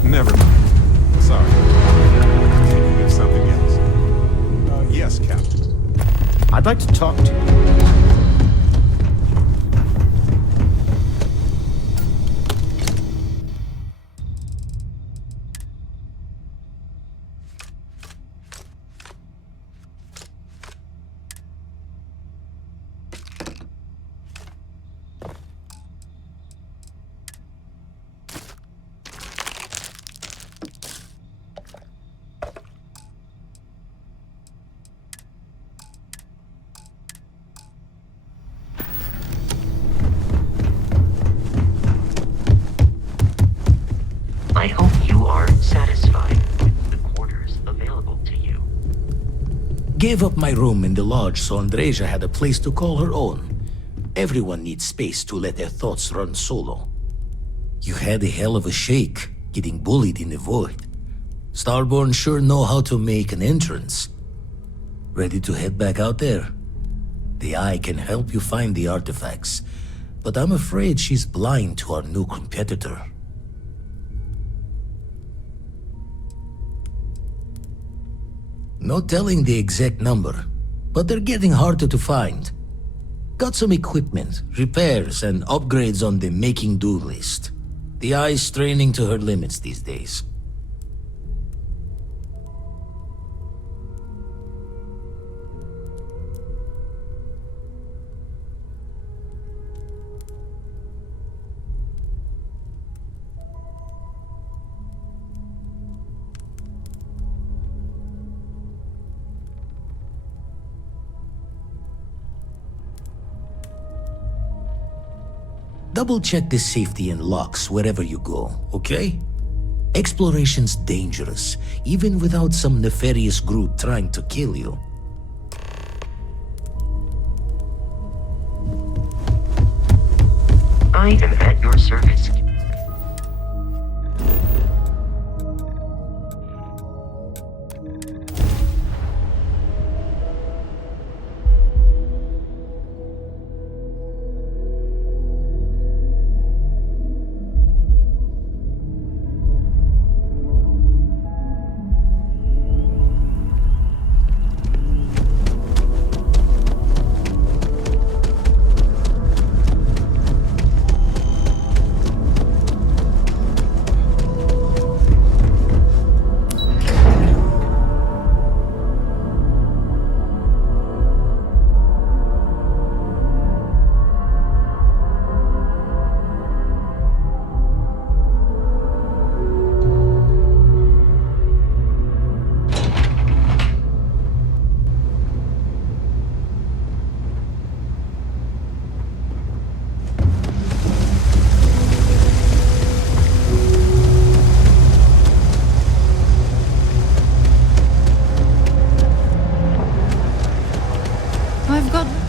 Never mind. Sorry. Thinking of something else. Yes, Captain. I'd like to talk to you. Gave up my room in the lodge so Andreja had a place to call her own. Everyone needs space to let their thoughts run solo. You had a hell of a shake, getting bullied in the void. Starborn sure know how to make an entrance. Ready to head back out there? The Eye can help you find the artifacts, but I'm afraid she's blind to our new competitor. No telling the exact number, but they're getting harder to find. Got some equipment, repairs, and upgrades on the making-do list. The Eye's straining to her limits these days. Double-check the safety and locks wherever you go, okay? Exploration's dangerous, even without some nefarious group trying to kill you. I am at your service.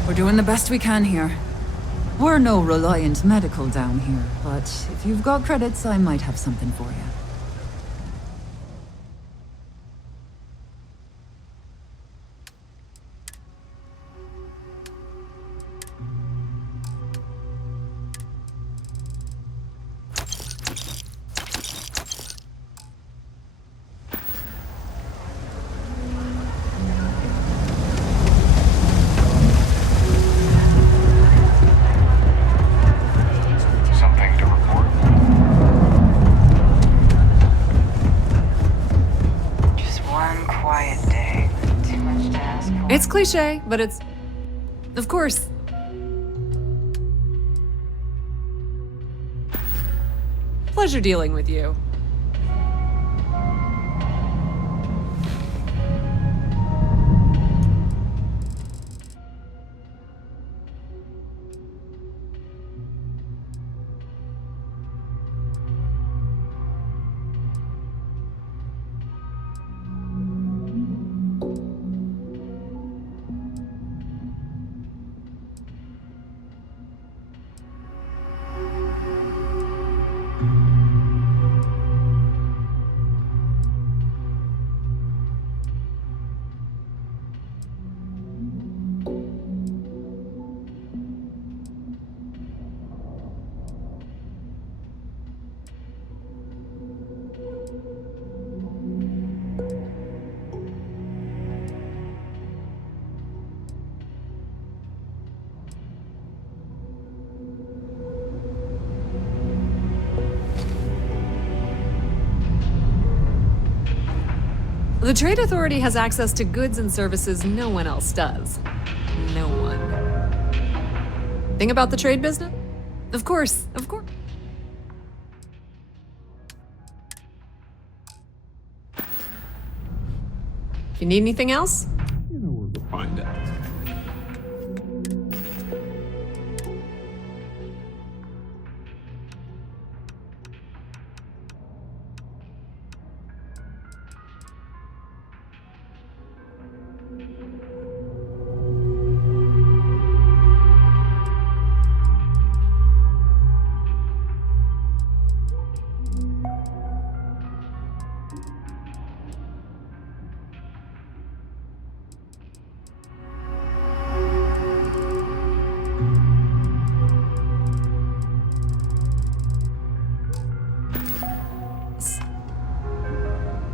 We're doing the best we can here. We're no Reliant Medical down here, but if you've got credits, I might have something for you. It's cliche, but it's... Of course. Pleasure dealing with you. The Trade Authority has access to goods and services no one else does. No one. Thing about the trade business? Of course, of course. If you need anything else, you know where to find it.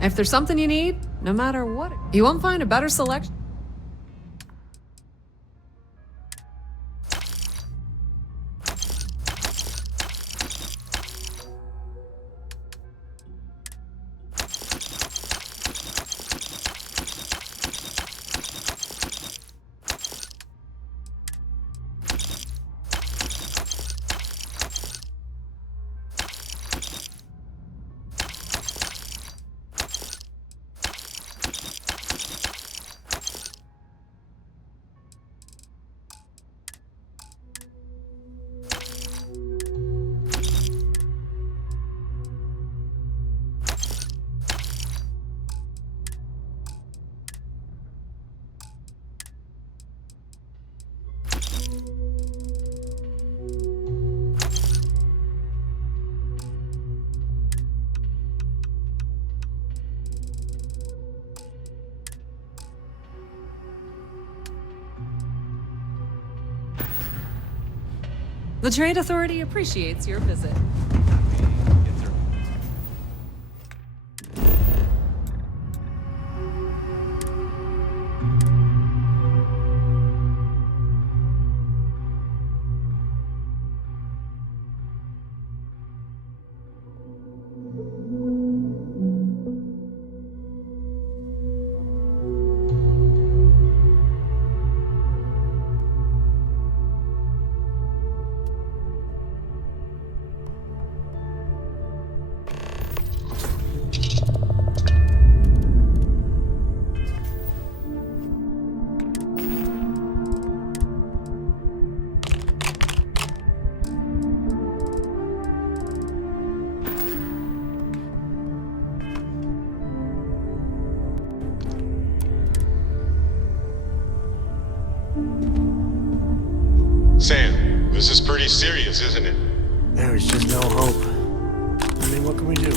If there's something you need, no matter what, you won't find a better selection. The Trade Authority appreciates your visit. Sam, this is pretty serious, isn't it? There is just no hope. I mean, what can we do?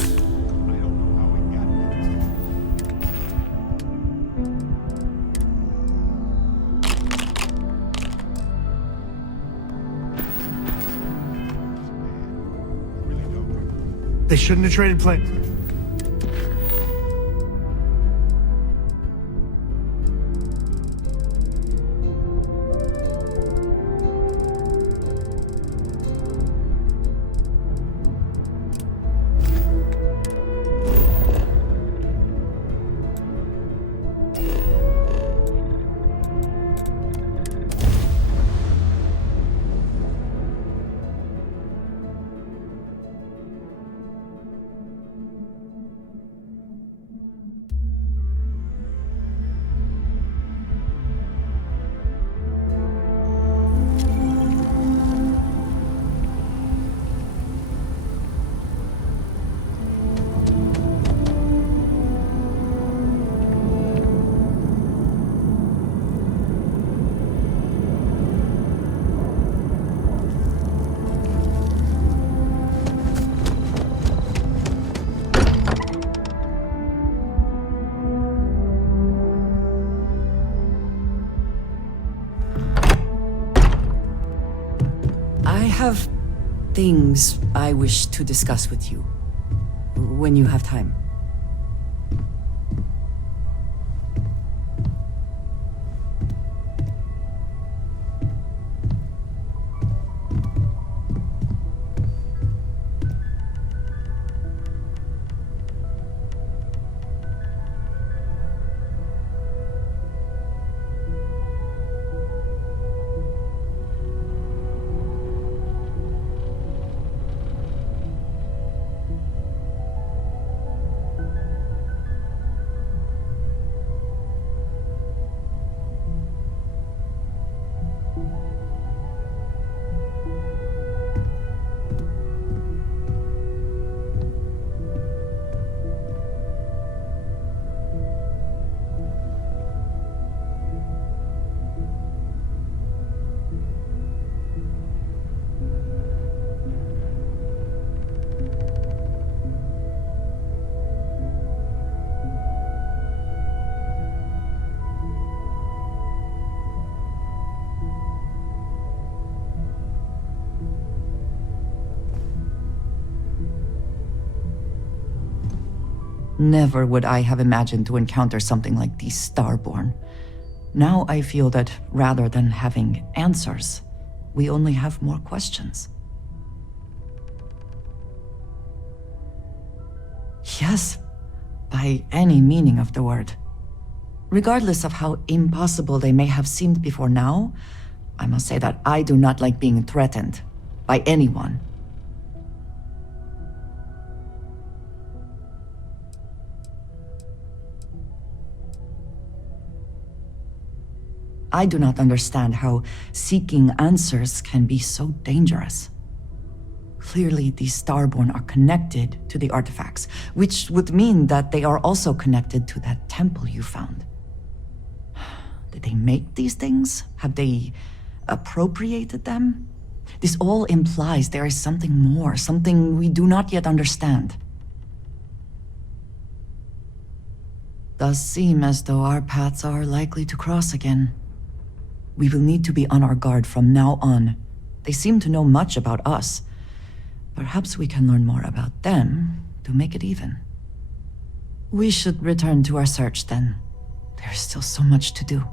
They shouldn't have traded play. I have things I wish to discuss with you when you have time. Never would I have imagined to encounter something like these Starborn. Now I feel that rather than having answers, we only have more questions. Yes, by any meaning of the word. Regardless of how impossible they may have seemed before now, I must say that I do not like being threatened by anyone. I do not understand how seeking answers can be so dangerous. Clearly, these Starborn are connected to the artifacts, which would mean that they are also connected to that temple you found. Did they make these things? Have they appropriated them? This all implies there is something more, something we do not yet understand. Does seem as though our paths are likely to cross again. We will need to be on our guard from now on. They seem to know much about us. Perhaps we can learn more about them to make it even. We should return to our search then. There's still so much to do.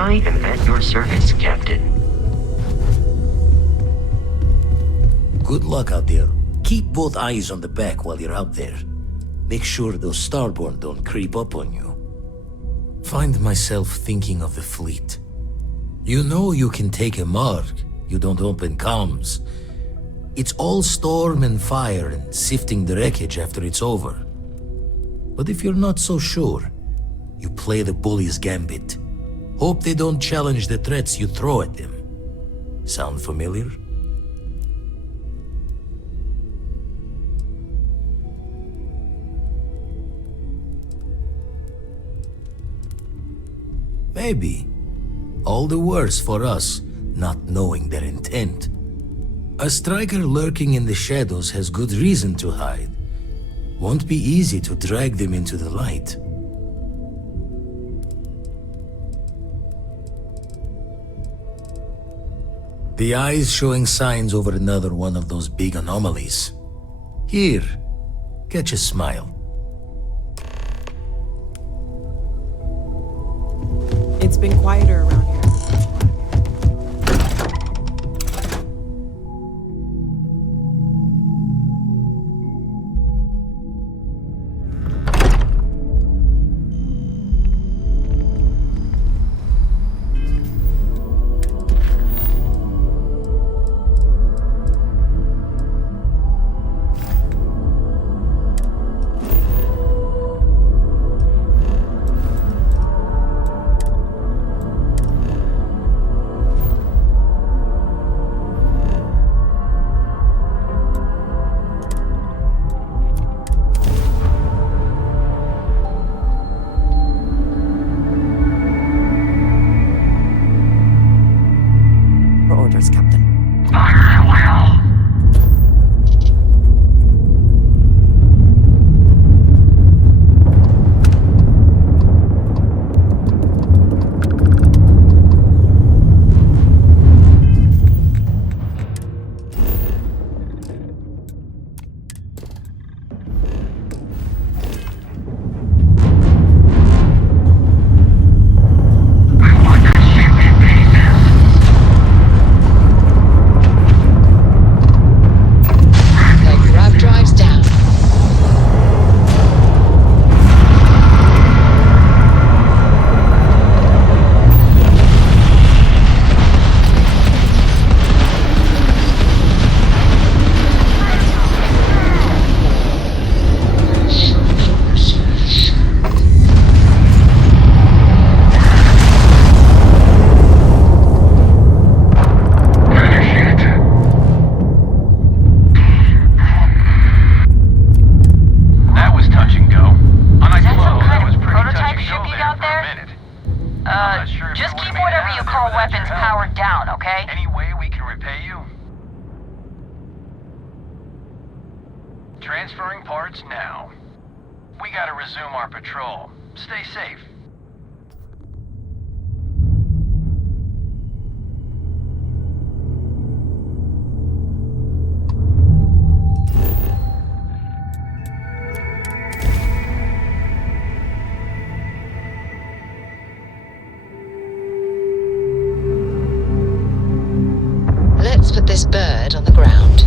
I am at your service, Captain. Good luck out there. Keep both eyes on the back while you're out there. Make sure those Starborn don't creep up on you. Find myself thinking of the fleet. You know you can take a mark, you don't open comms. It's all storm and fire and sifting the wreckage after it's over. But if you're not so sure, you play the bully's gambit. Hope they don't challenge the threats you throw at them. Sound familiar? Maybe. All the worse for us, not knowing their intent. A striker lurking in the shadows has good reason to hide. Won't be easy to drag them into the light. The eye's showing signs over another one of those big anomalies. Here, catch a smile. It's been quieter around here. call weapons powered down, okay? Any way we can repay you? Transferring parts now. We gotta resume our patrol. Stay safe. Let's put this bird on the ground.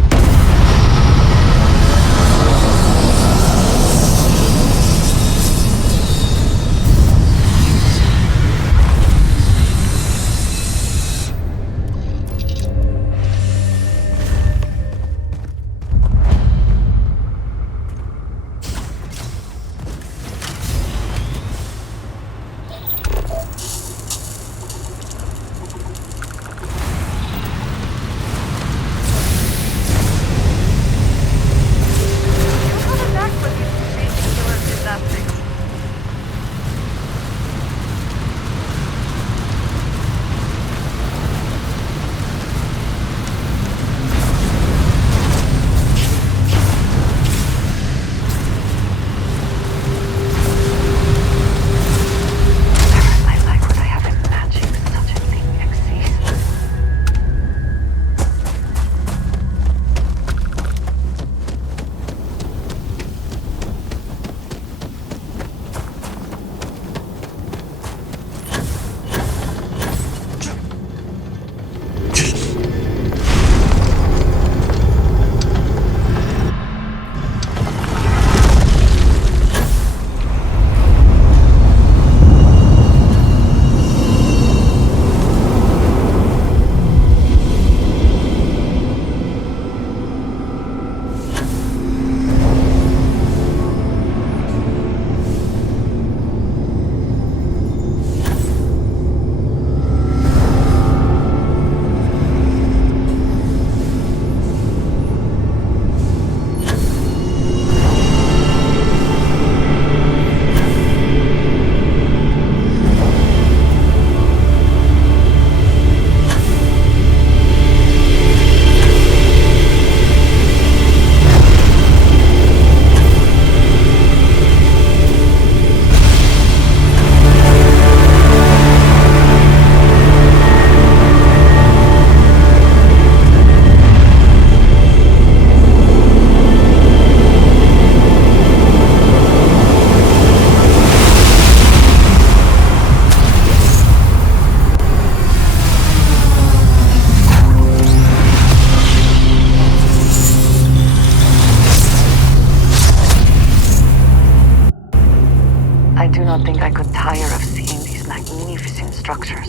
I do not think I could tire of seeing these magnificent structures.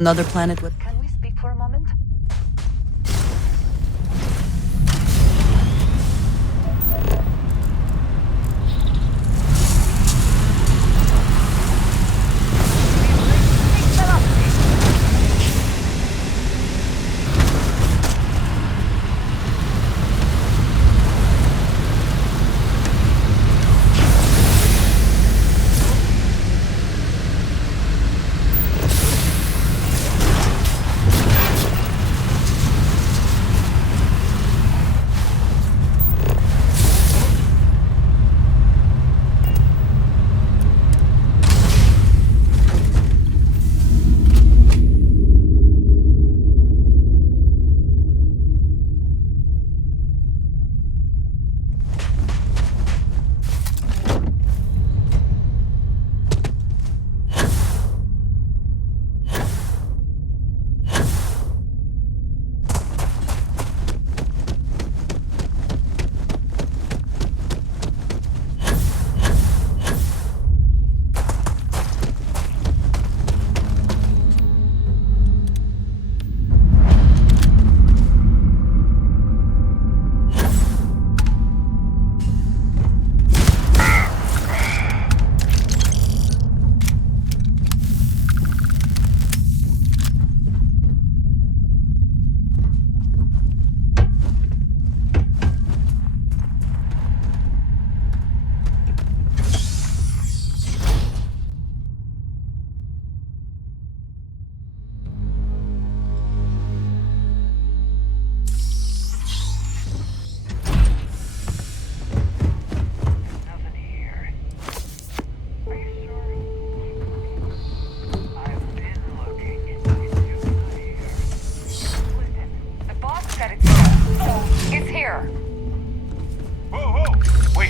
Another planet with... Can we speak for a moment? Here. Whoa, whoa! Wait,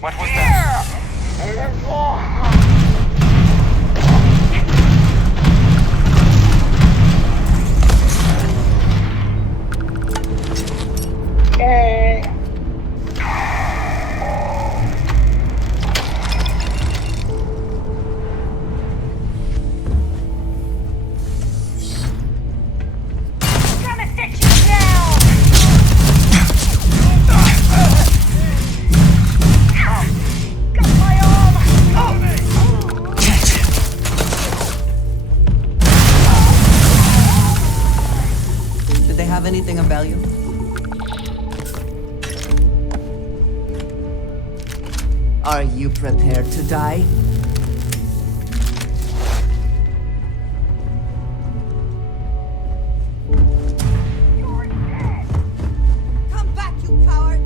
what was that? Gonna sit you down! Got my arm! Did they have anything of value? Are you prepared to die? Come back, you coward!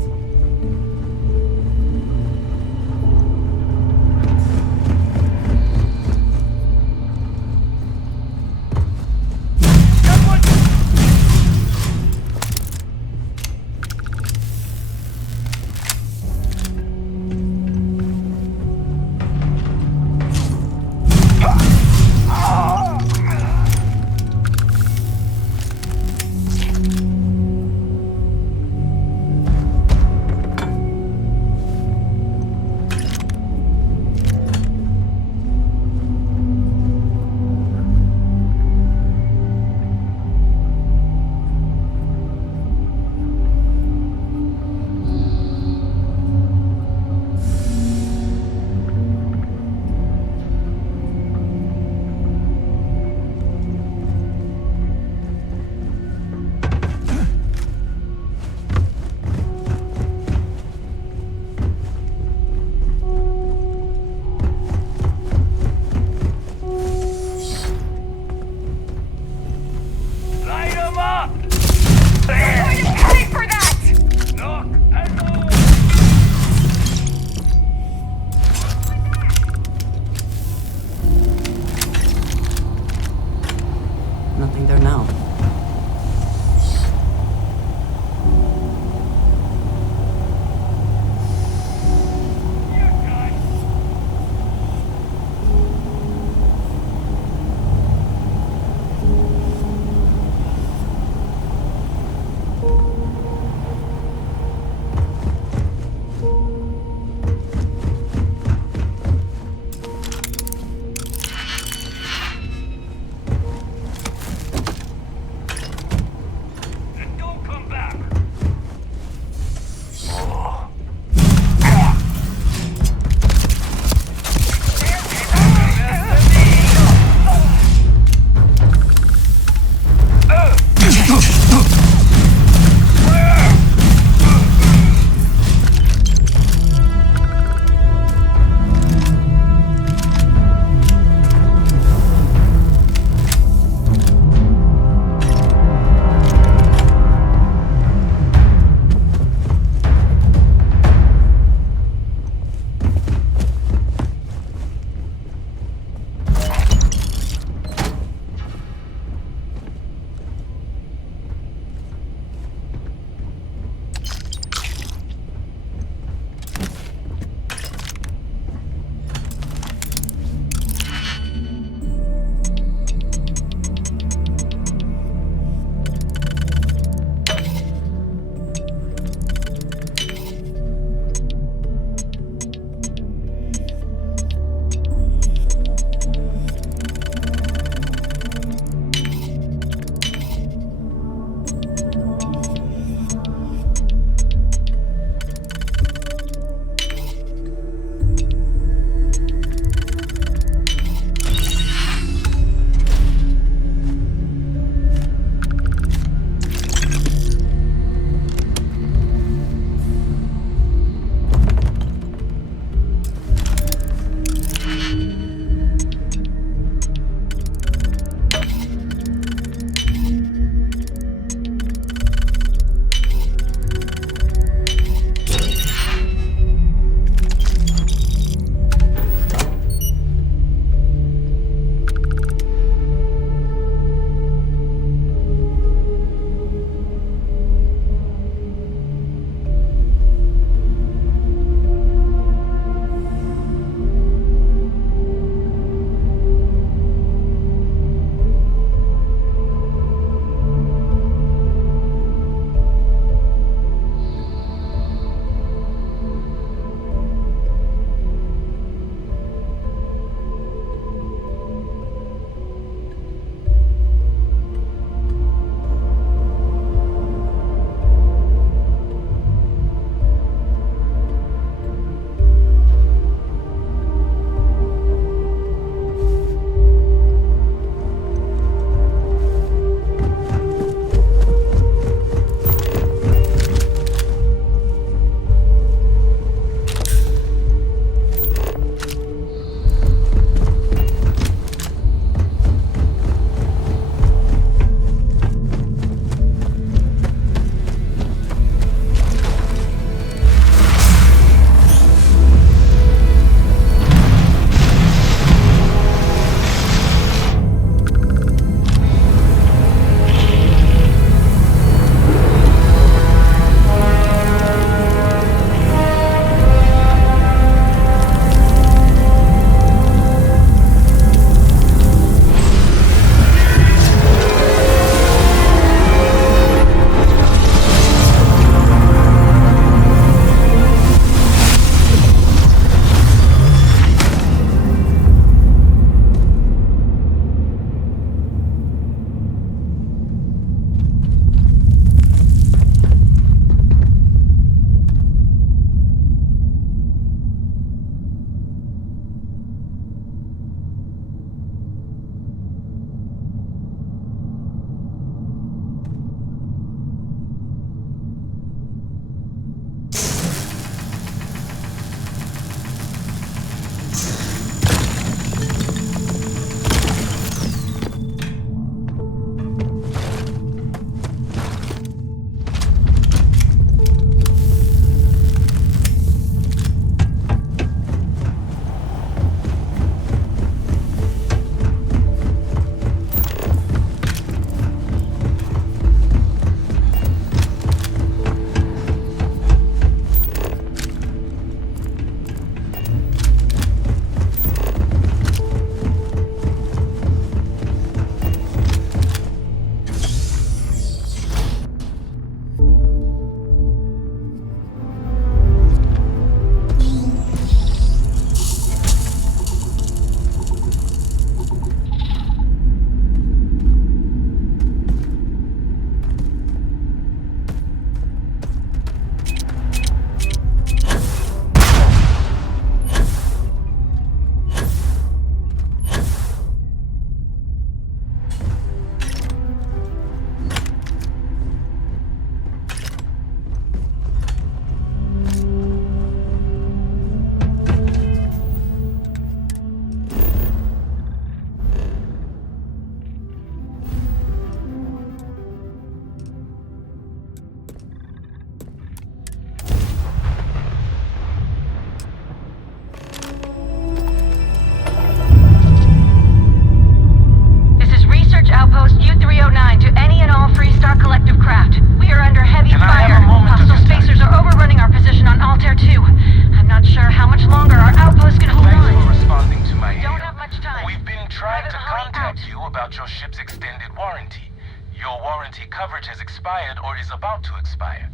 coverage has expired or is about to expire.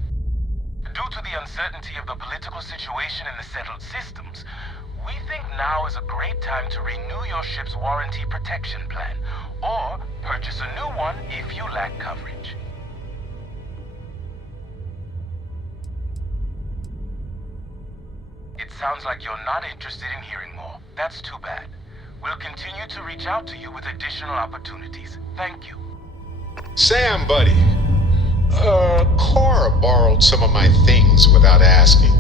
Due to the uncertainty of the political situation in the settled systems, we think now is a great time to renew your ship's warranty protection plan, or purchase a new one if you lack coverage. It sounds like you're not interested in hearing more. That's too bad. We'll continue to reach out to you with additional opportunities. Thank you. Sam, buddy. Cora borrowed some of my things without asking.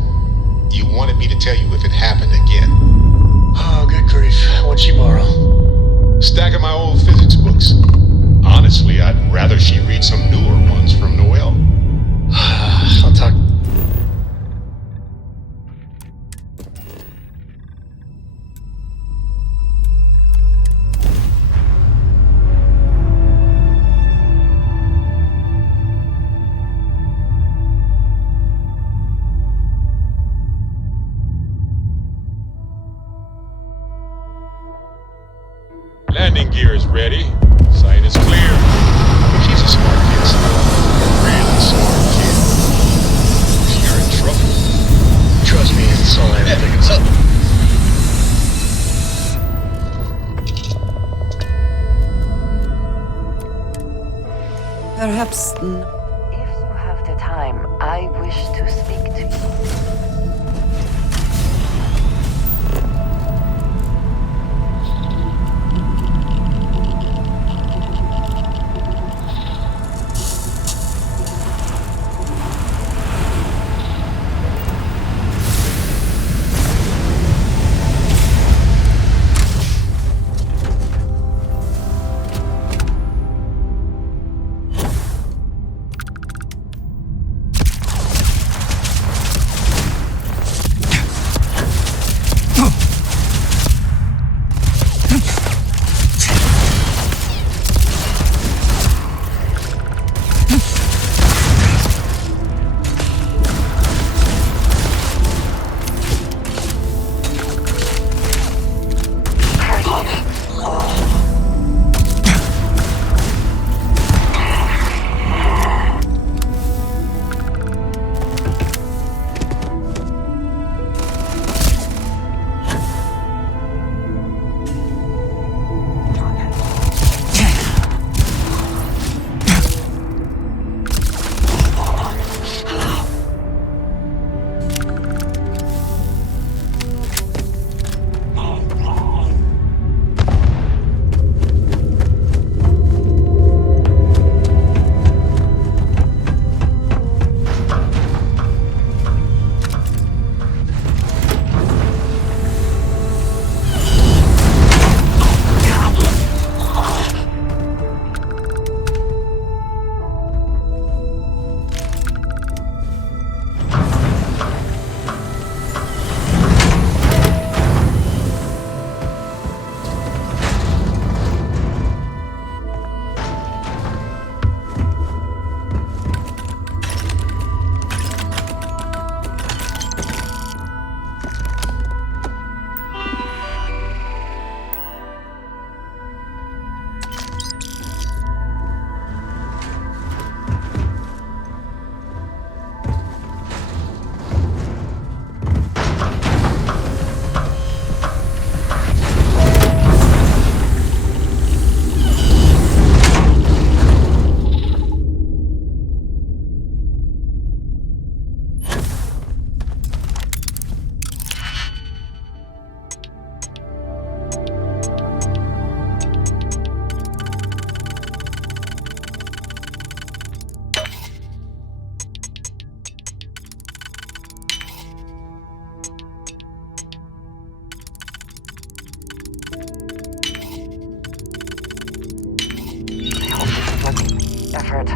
You wanted me to tell you if it happened again. Oh, good grief. What'd she borrow? Stack of my old physics books. Honestly, I'd rather she read some newer ones from Noel. I'll talk... Landing gear is ready. Sight is clear. She's a smart kid, Sam. A really smart kid. You're in trouble. Trust me, it's all I ever think it's up. Perhaps... If you have the time, I wish to speak to you. Effort.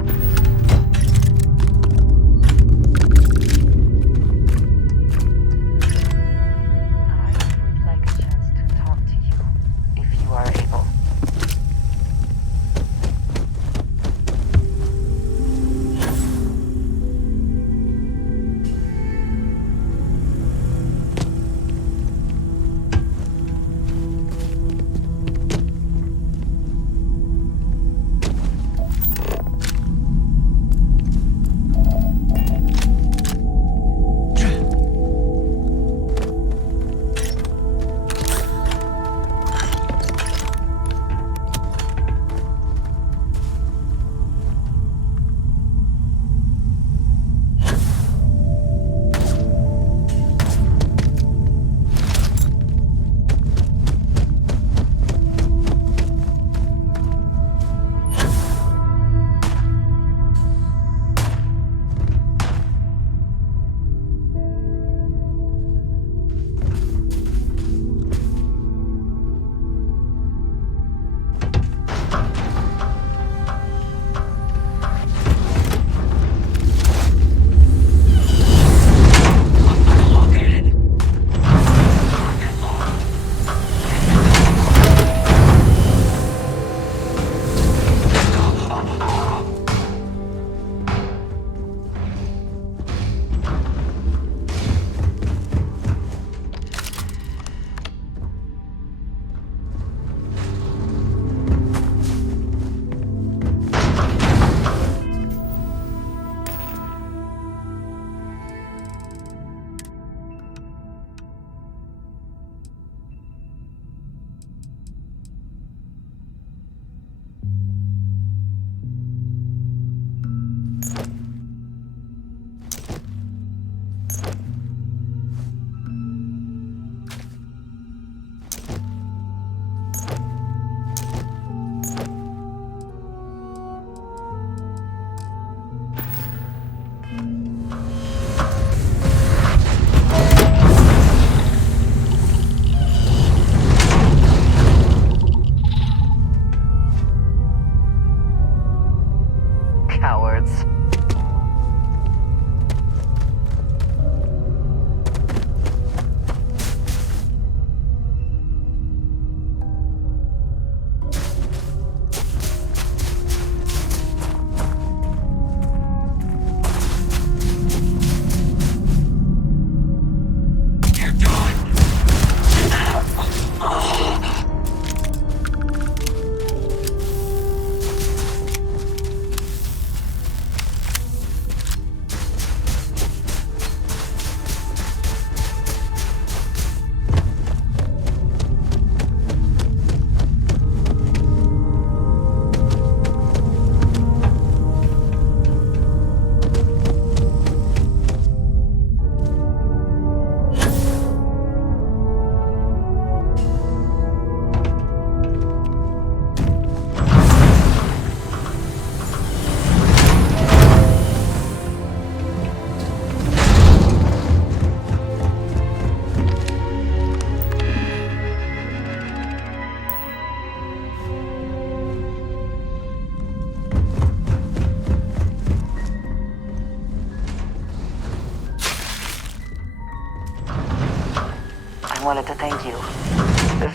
I wanted to thank you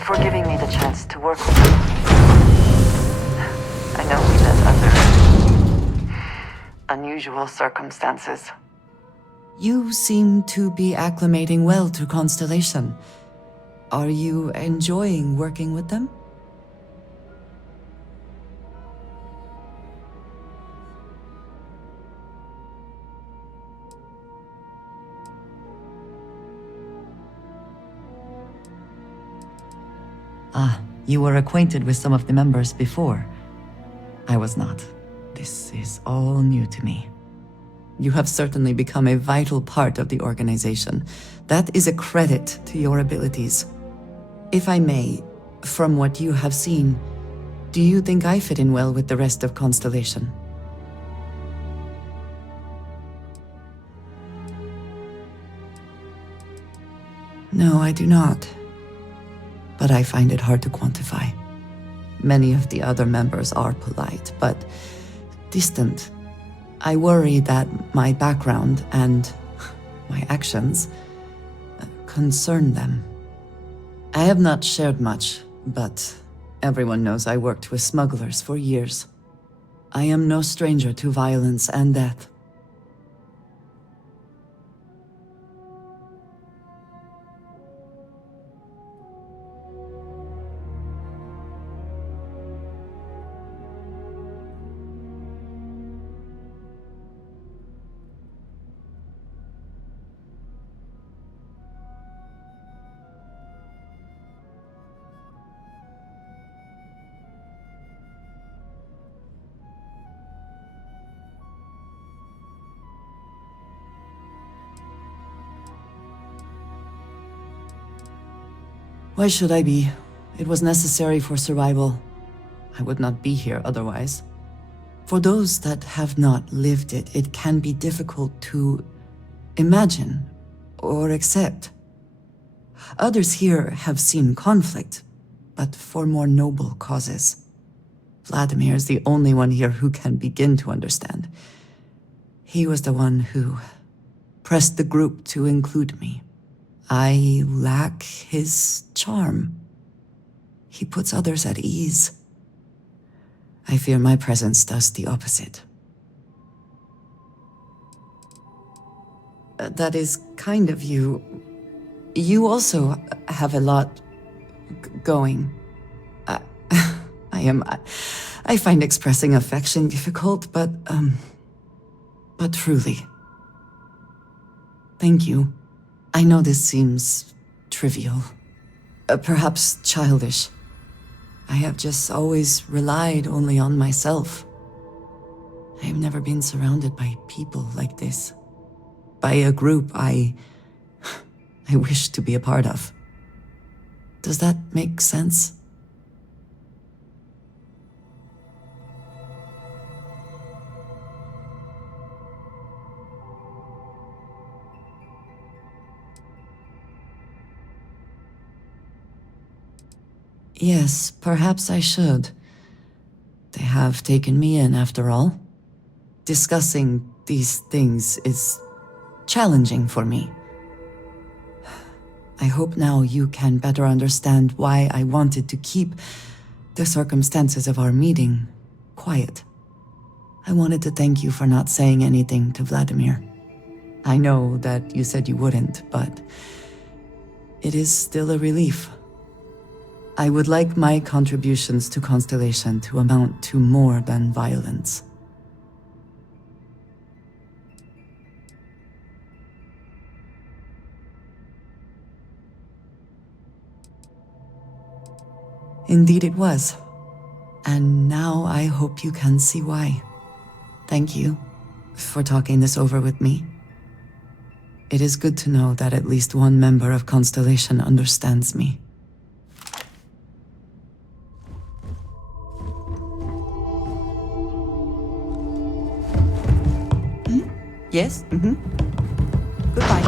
for giving me the chance to work with you. I know we met under unusual circumstances. You seem to be acclimating well to Constellation. Are you enjoying working with them? Ah, you were acquainted with some of the members before. I was not. This is all new to me. You have certainly become a vital part of the organization. That is a credit to your abilities. If I may, from what you have seen, do you think I fit in well with the rest of Constellation? No, I do not. But I find it hard to quantify. Many of the other members are polite, but distant. I worry that my background and my actions concern them. I have not shared much, but everyone knows I worked with smugglers for years. I am no stranger to violence and death. Why should I be? It was necessary for survival. I would not be here otherwise. For those that have not lived it, it can be difficult to imagine or accept. Others here have seen conflict, but for more noble causes. Vladimir is the only one here who can begin to understand. He was the one who pressed the group to include me. I lack his charm. He puts others at ease. I fear my presence does the opposite. That is kind of you. You also have a lot going. I find expressing affection difficult, but truly. Thank you. I know this seems trivial, perhaps childish. I have just always relied only on myself. I have never been surrounded by people like this. By a group I wish to be a part of. Does that make sense? Yes, perhaps I should. They have taken me in, after all. Discussing these things is challenging for me. I hope now you can better understand why I wanted to keep the circumstances of our meeting quiet. I wanted to thank you for not saying anything to Vladimir. I know that you said you wouldn't, but it is still a relief. I would like my contributions to Constellation to amount to more than violence. Indeed it was. And now I hope you can see why. Thank you for talking this over with me. It is good to know that at least one member of Constellation understands me. Yes? Goodbye.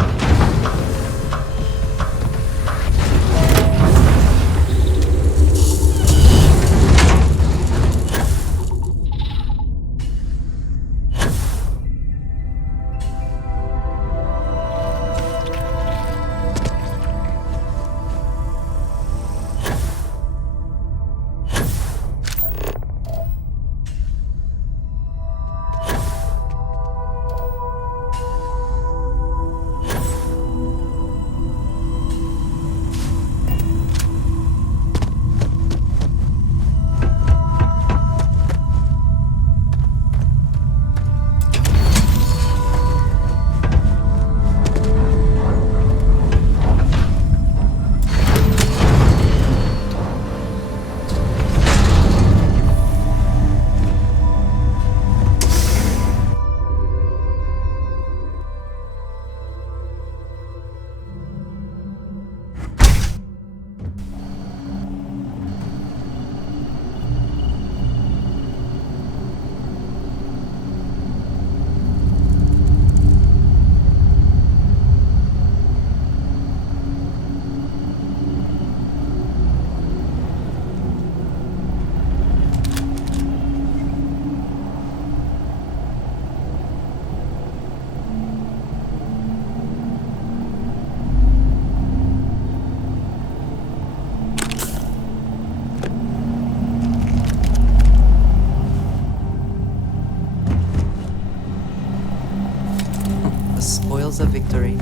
spoils of victory.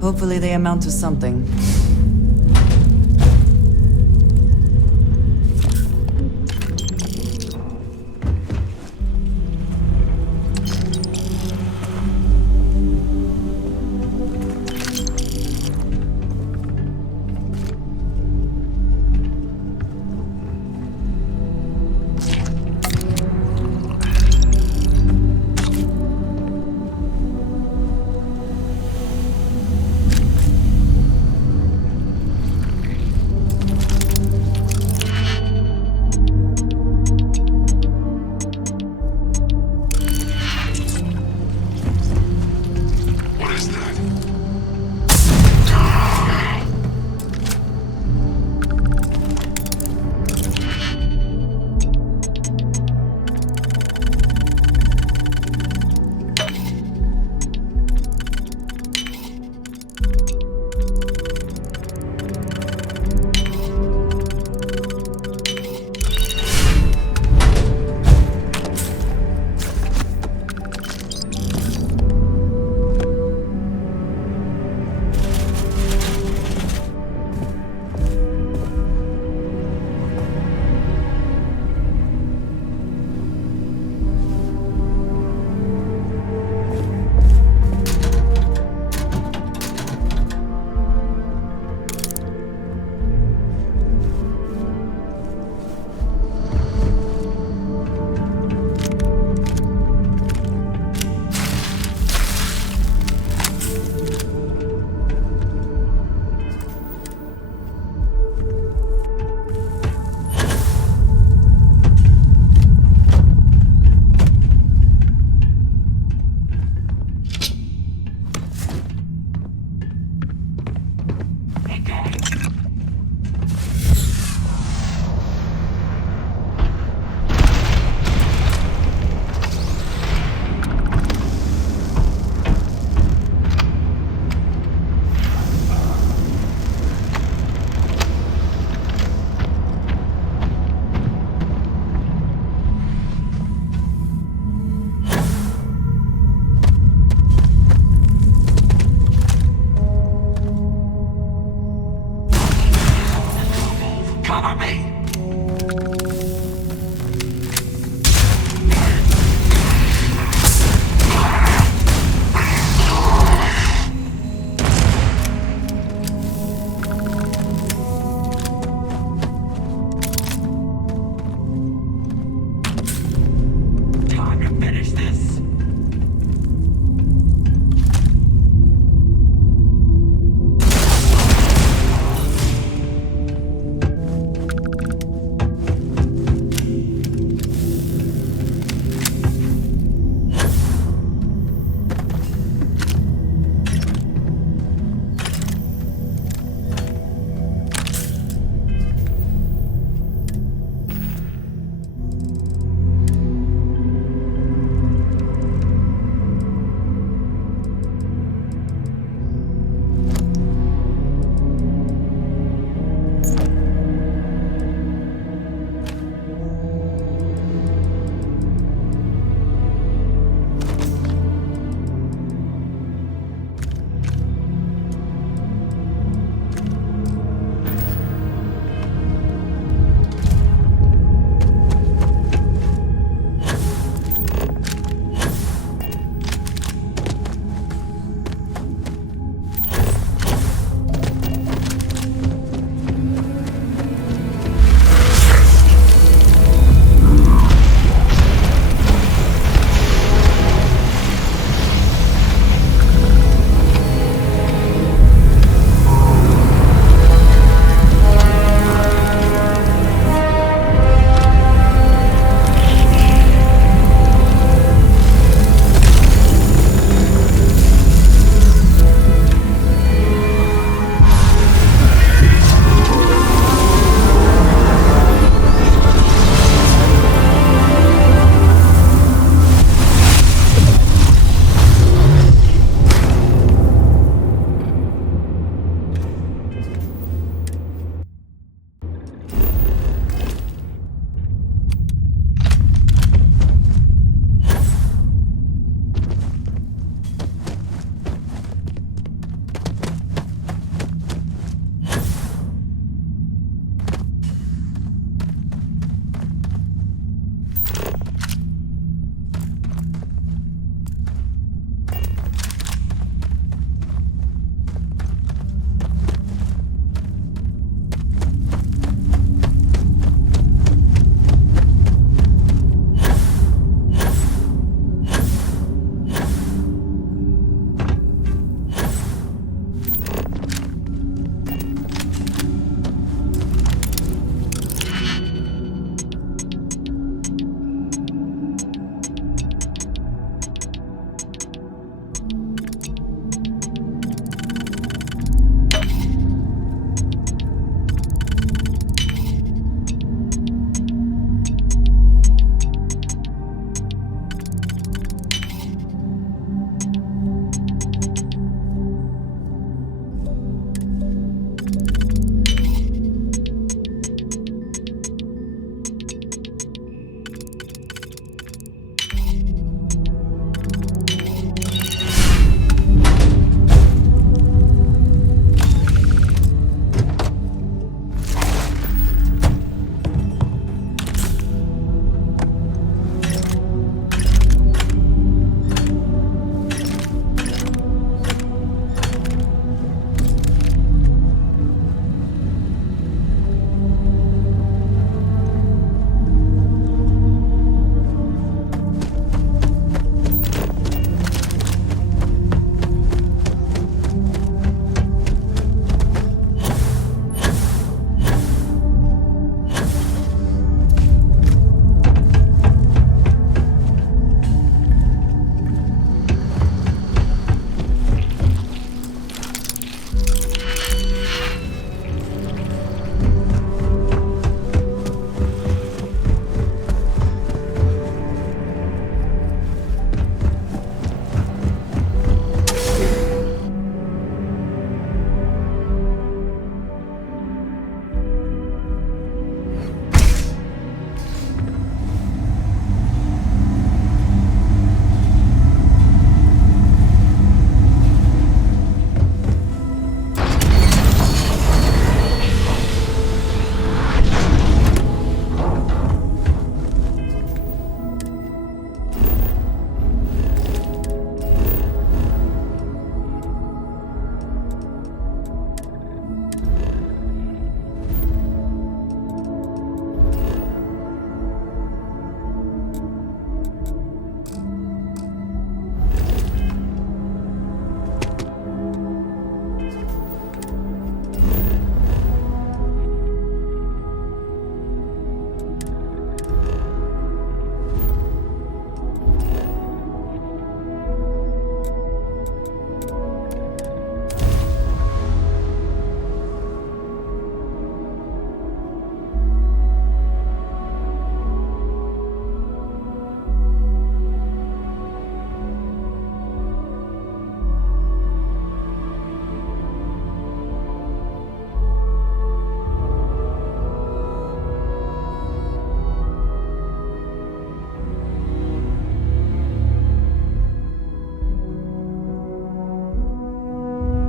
Hopefully they amount to something.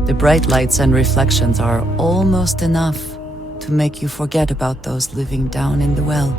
The bright lights and reflections are almost enough to make you forget about those living down in the well.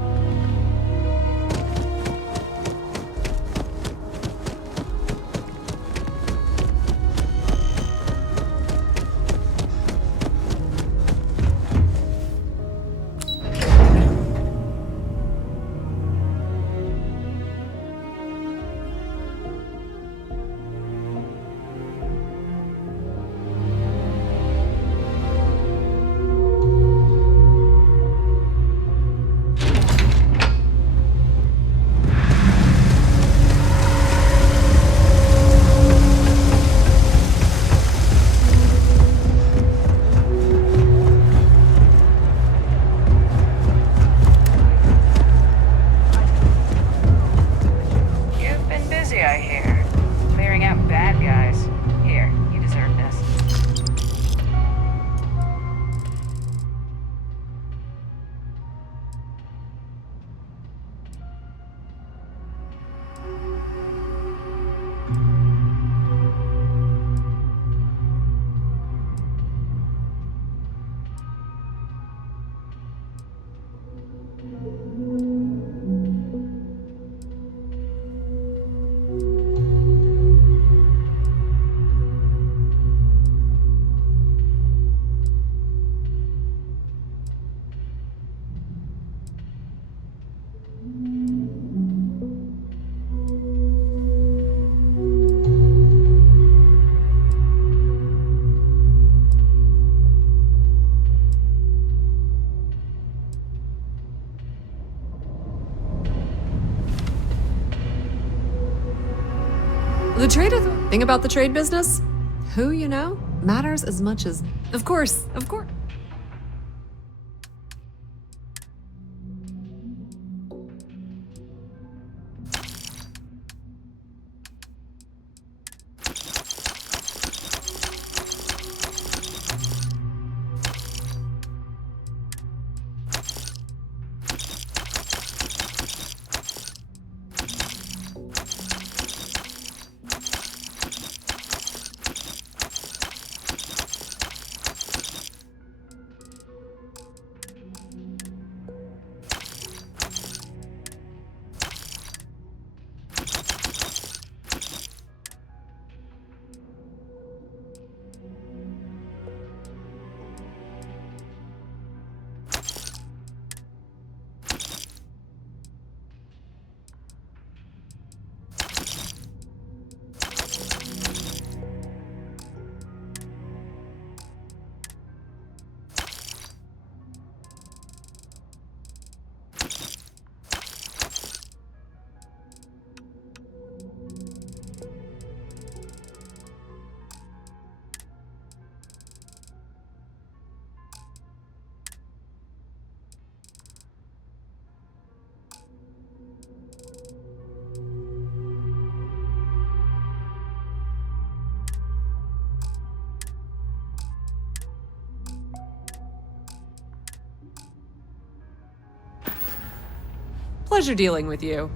The thing about the trade business, who you know matters as much as, of course. Pleasure dealing with you.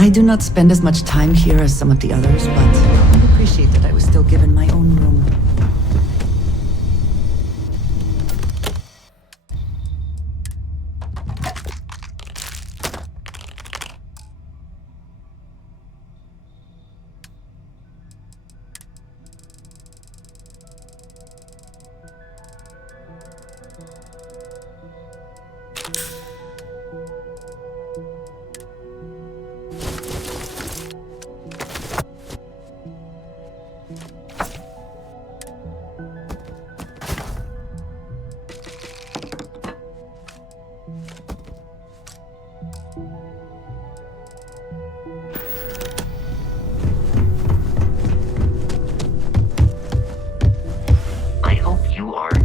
I do not spend as much time here as some of the others, but I appreciate that I was still given my own room.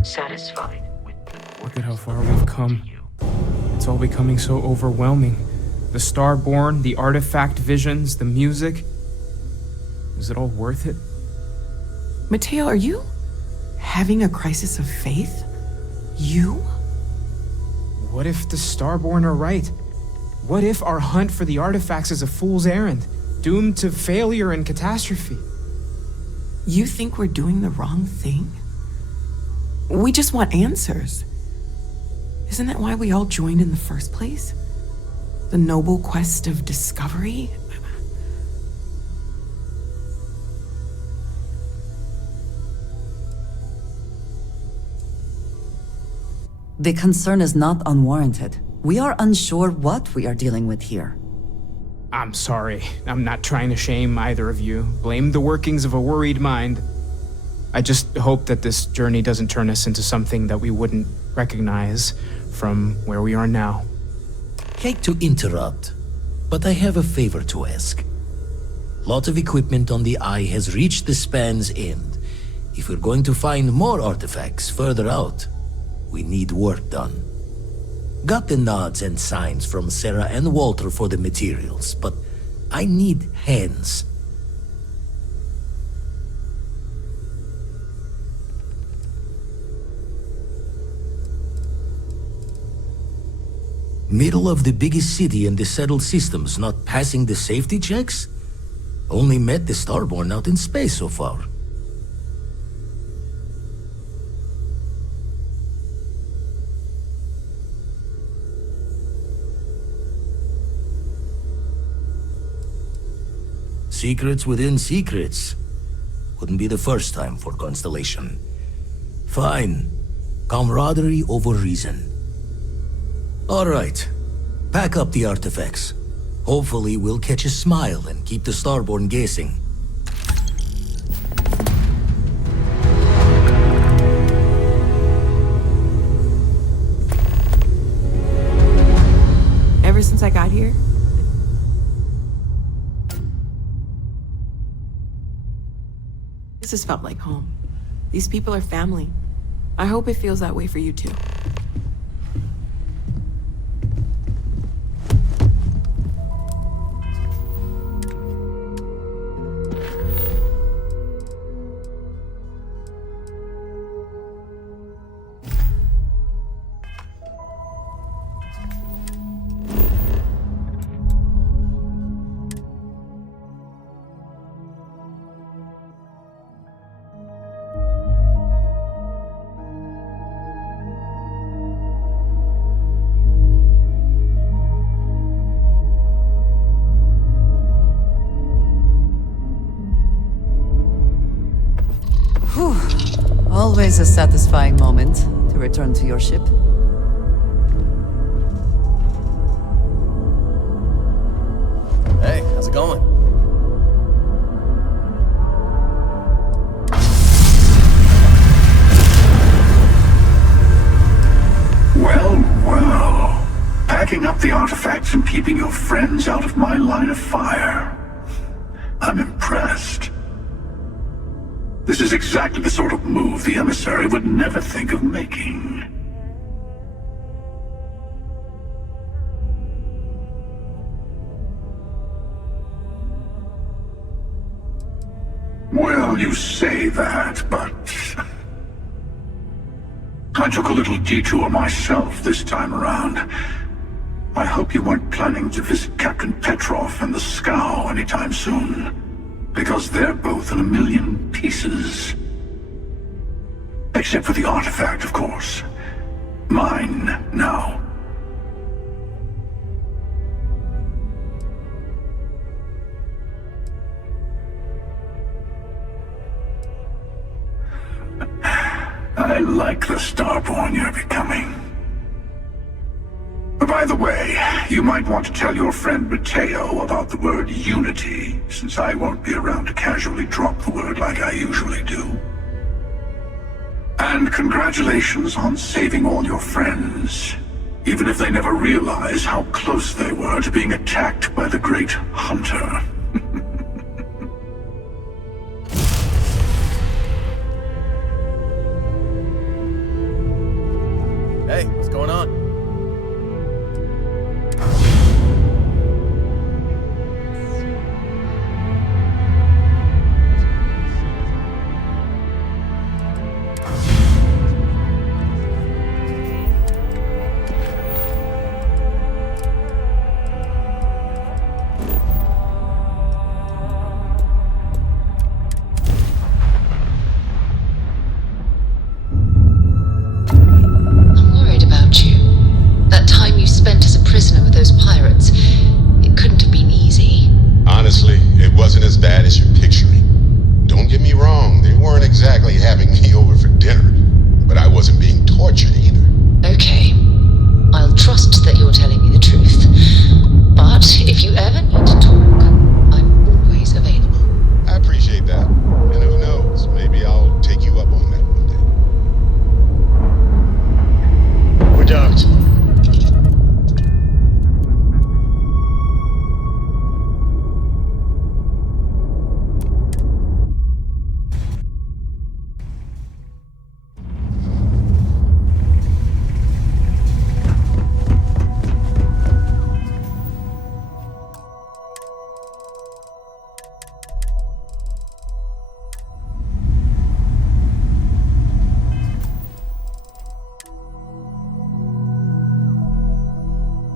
Satisfied with Look at how far we've come. It's all becoming so overwhelming. The Starborn, the artifact visions, the music. Is it all worth it? Mateo, are you having a crisis of faith? You? What if the Starborn are right? What if our hunt for the artifacts is a fool's errand, doomed to failure and catastrophe? You think we're doing the wrong thing? We just want answers. Isn't that why we all joined in the first place? The noble quest of discovery? The concern is not unwarranted. We are unsure what we are dealing with here. I'm sorry. I'm not trying to shame either of you. Blame the workings of a worried mind. I just hope that this journey doesn't turn us into something that we wouldn't recognize from where we are now. Hate to interrupt, but I have a favor to ask. Lot of equipment on the Eye has reached the span's end. If we're going to find more artifacts further out, we need work done. Got the nods and signs from Sarah and Walter for the materials, but I need hands. Middle of the biggest city in the settled systems, not passing the safety checks? Only met the Starborn out in space so far. Secrets within secrets. Wouldn't be the first time for Constellation. Fine. Camaraderie over reason. All right, pack up the artifacts. Hopefully we'll catch a smile and keep the Starborn guessing. Ever since I got here, this has felt like home. These people are family. I hope it feels that way for you too. Always a satisfying moment to return to your ship. Hey, how's it going? Well, well. Packing up the artifacts and keeping your friends out of my line of fire. I'm impressed. This is exactly the sort of move the emissary would never think of making. Well, you say that, but I took a little detour myself this time around. I hope you weren't planning to visit Captain Petrov and the Scow anytime soon. Because they're both in a million pieces. Except for the artifact, of course. Mine now. I like the Starborn you're becoming. By the way, you might want to tell your friend Mateo about the word unity, since I won't be around to casually drop the word like I usually do. And congratulations on saving all your friends, even if they never realize how close they were to being attacked by the Great Hunter. Hey, what's going on? Honestly, it wasn't as bad as you're picturing. Don't get me wrong, they weren't exactly having me over for dinner, but I wasn't being tortured either. Okay. I'll trust that you're telling me the truth. But if you ever need to talk, I'm always available. I appreciate that. And who knows, maybe I'll take you up on that one day. We're docked.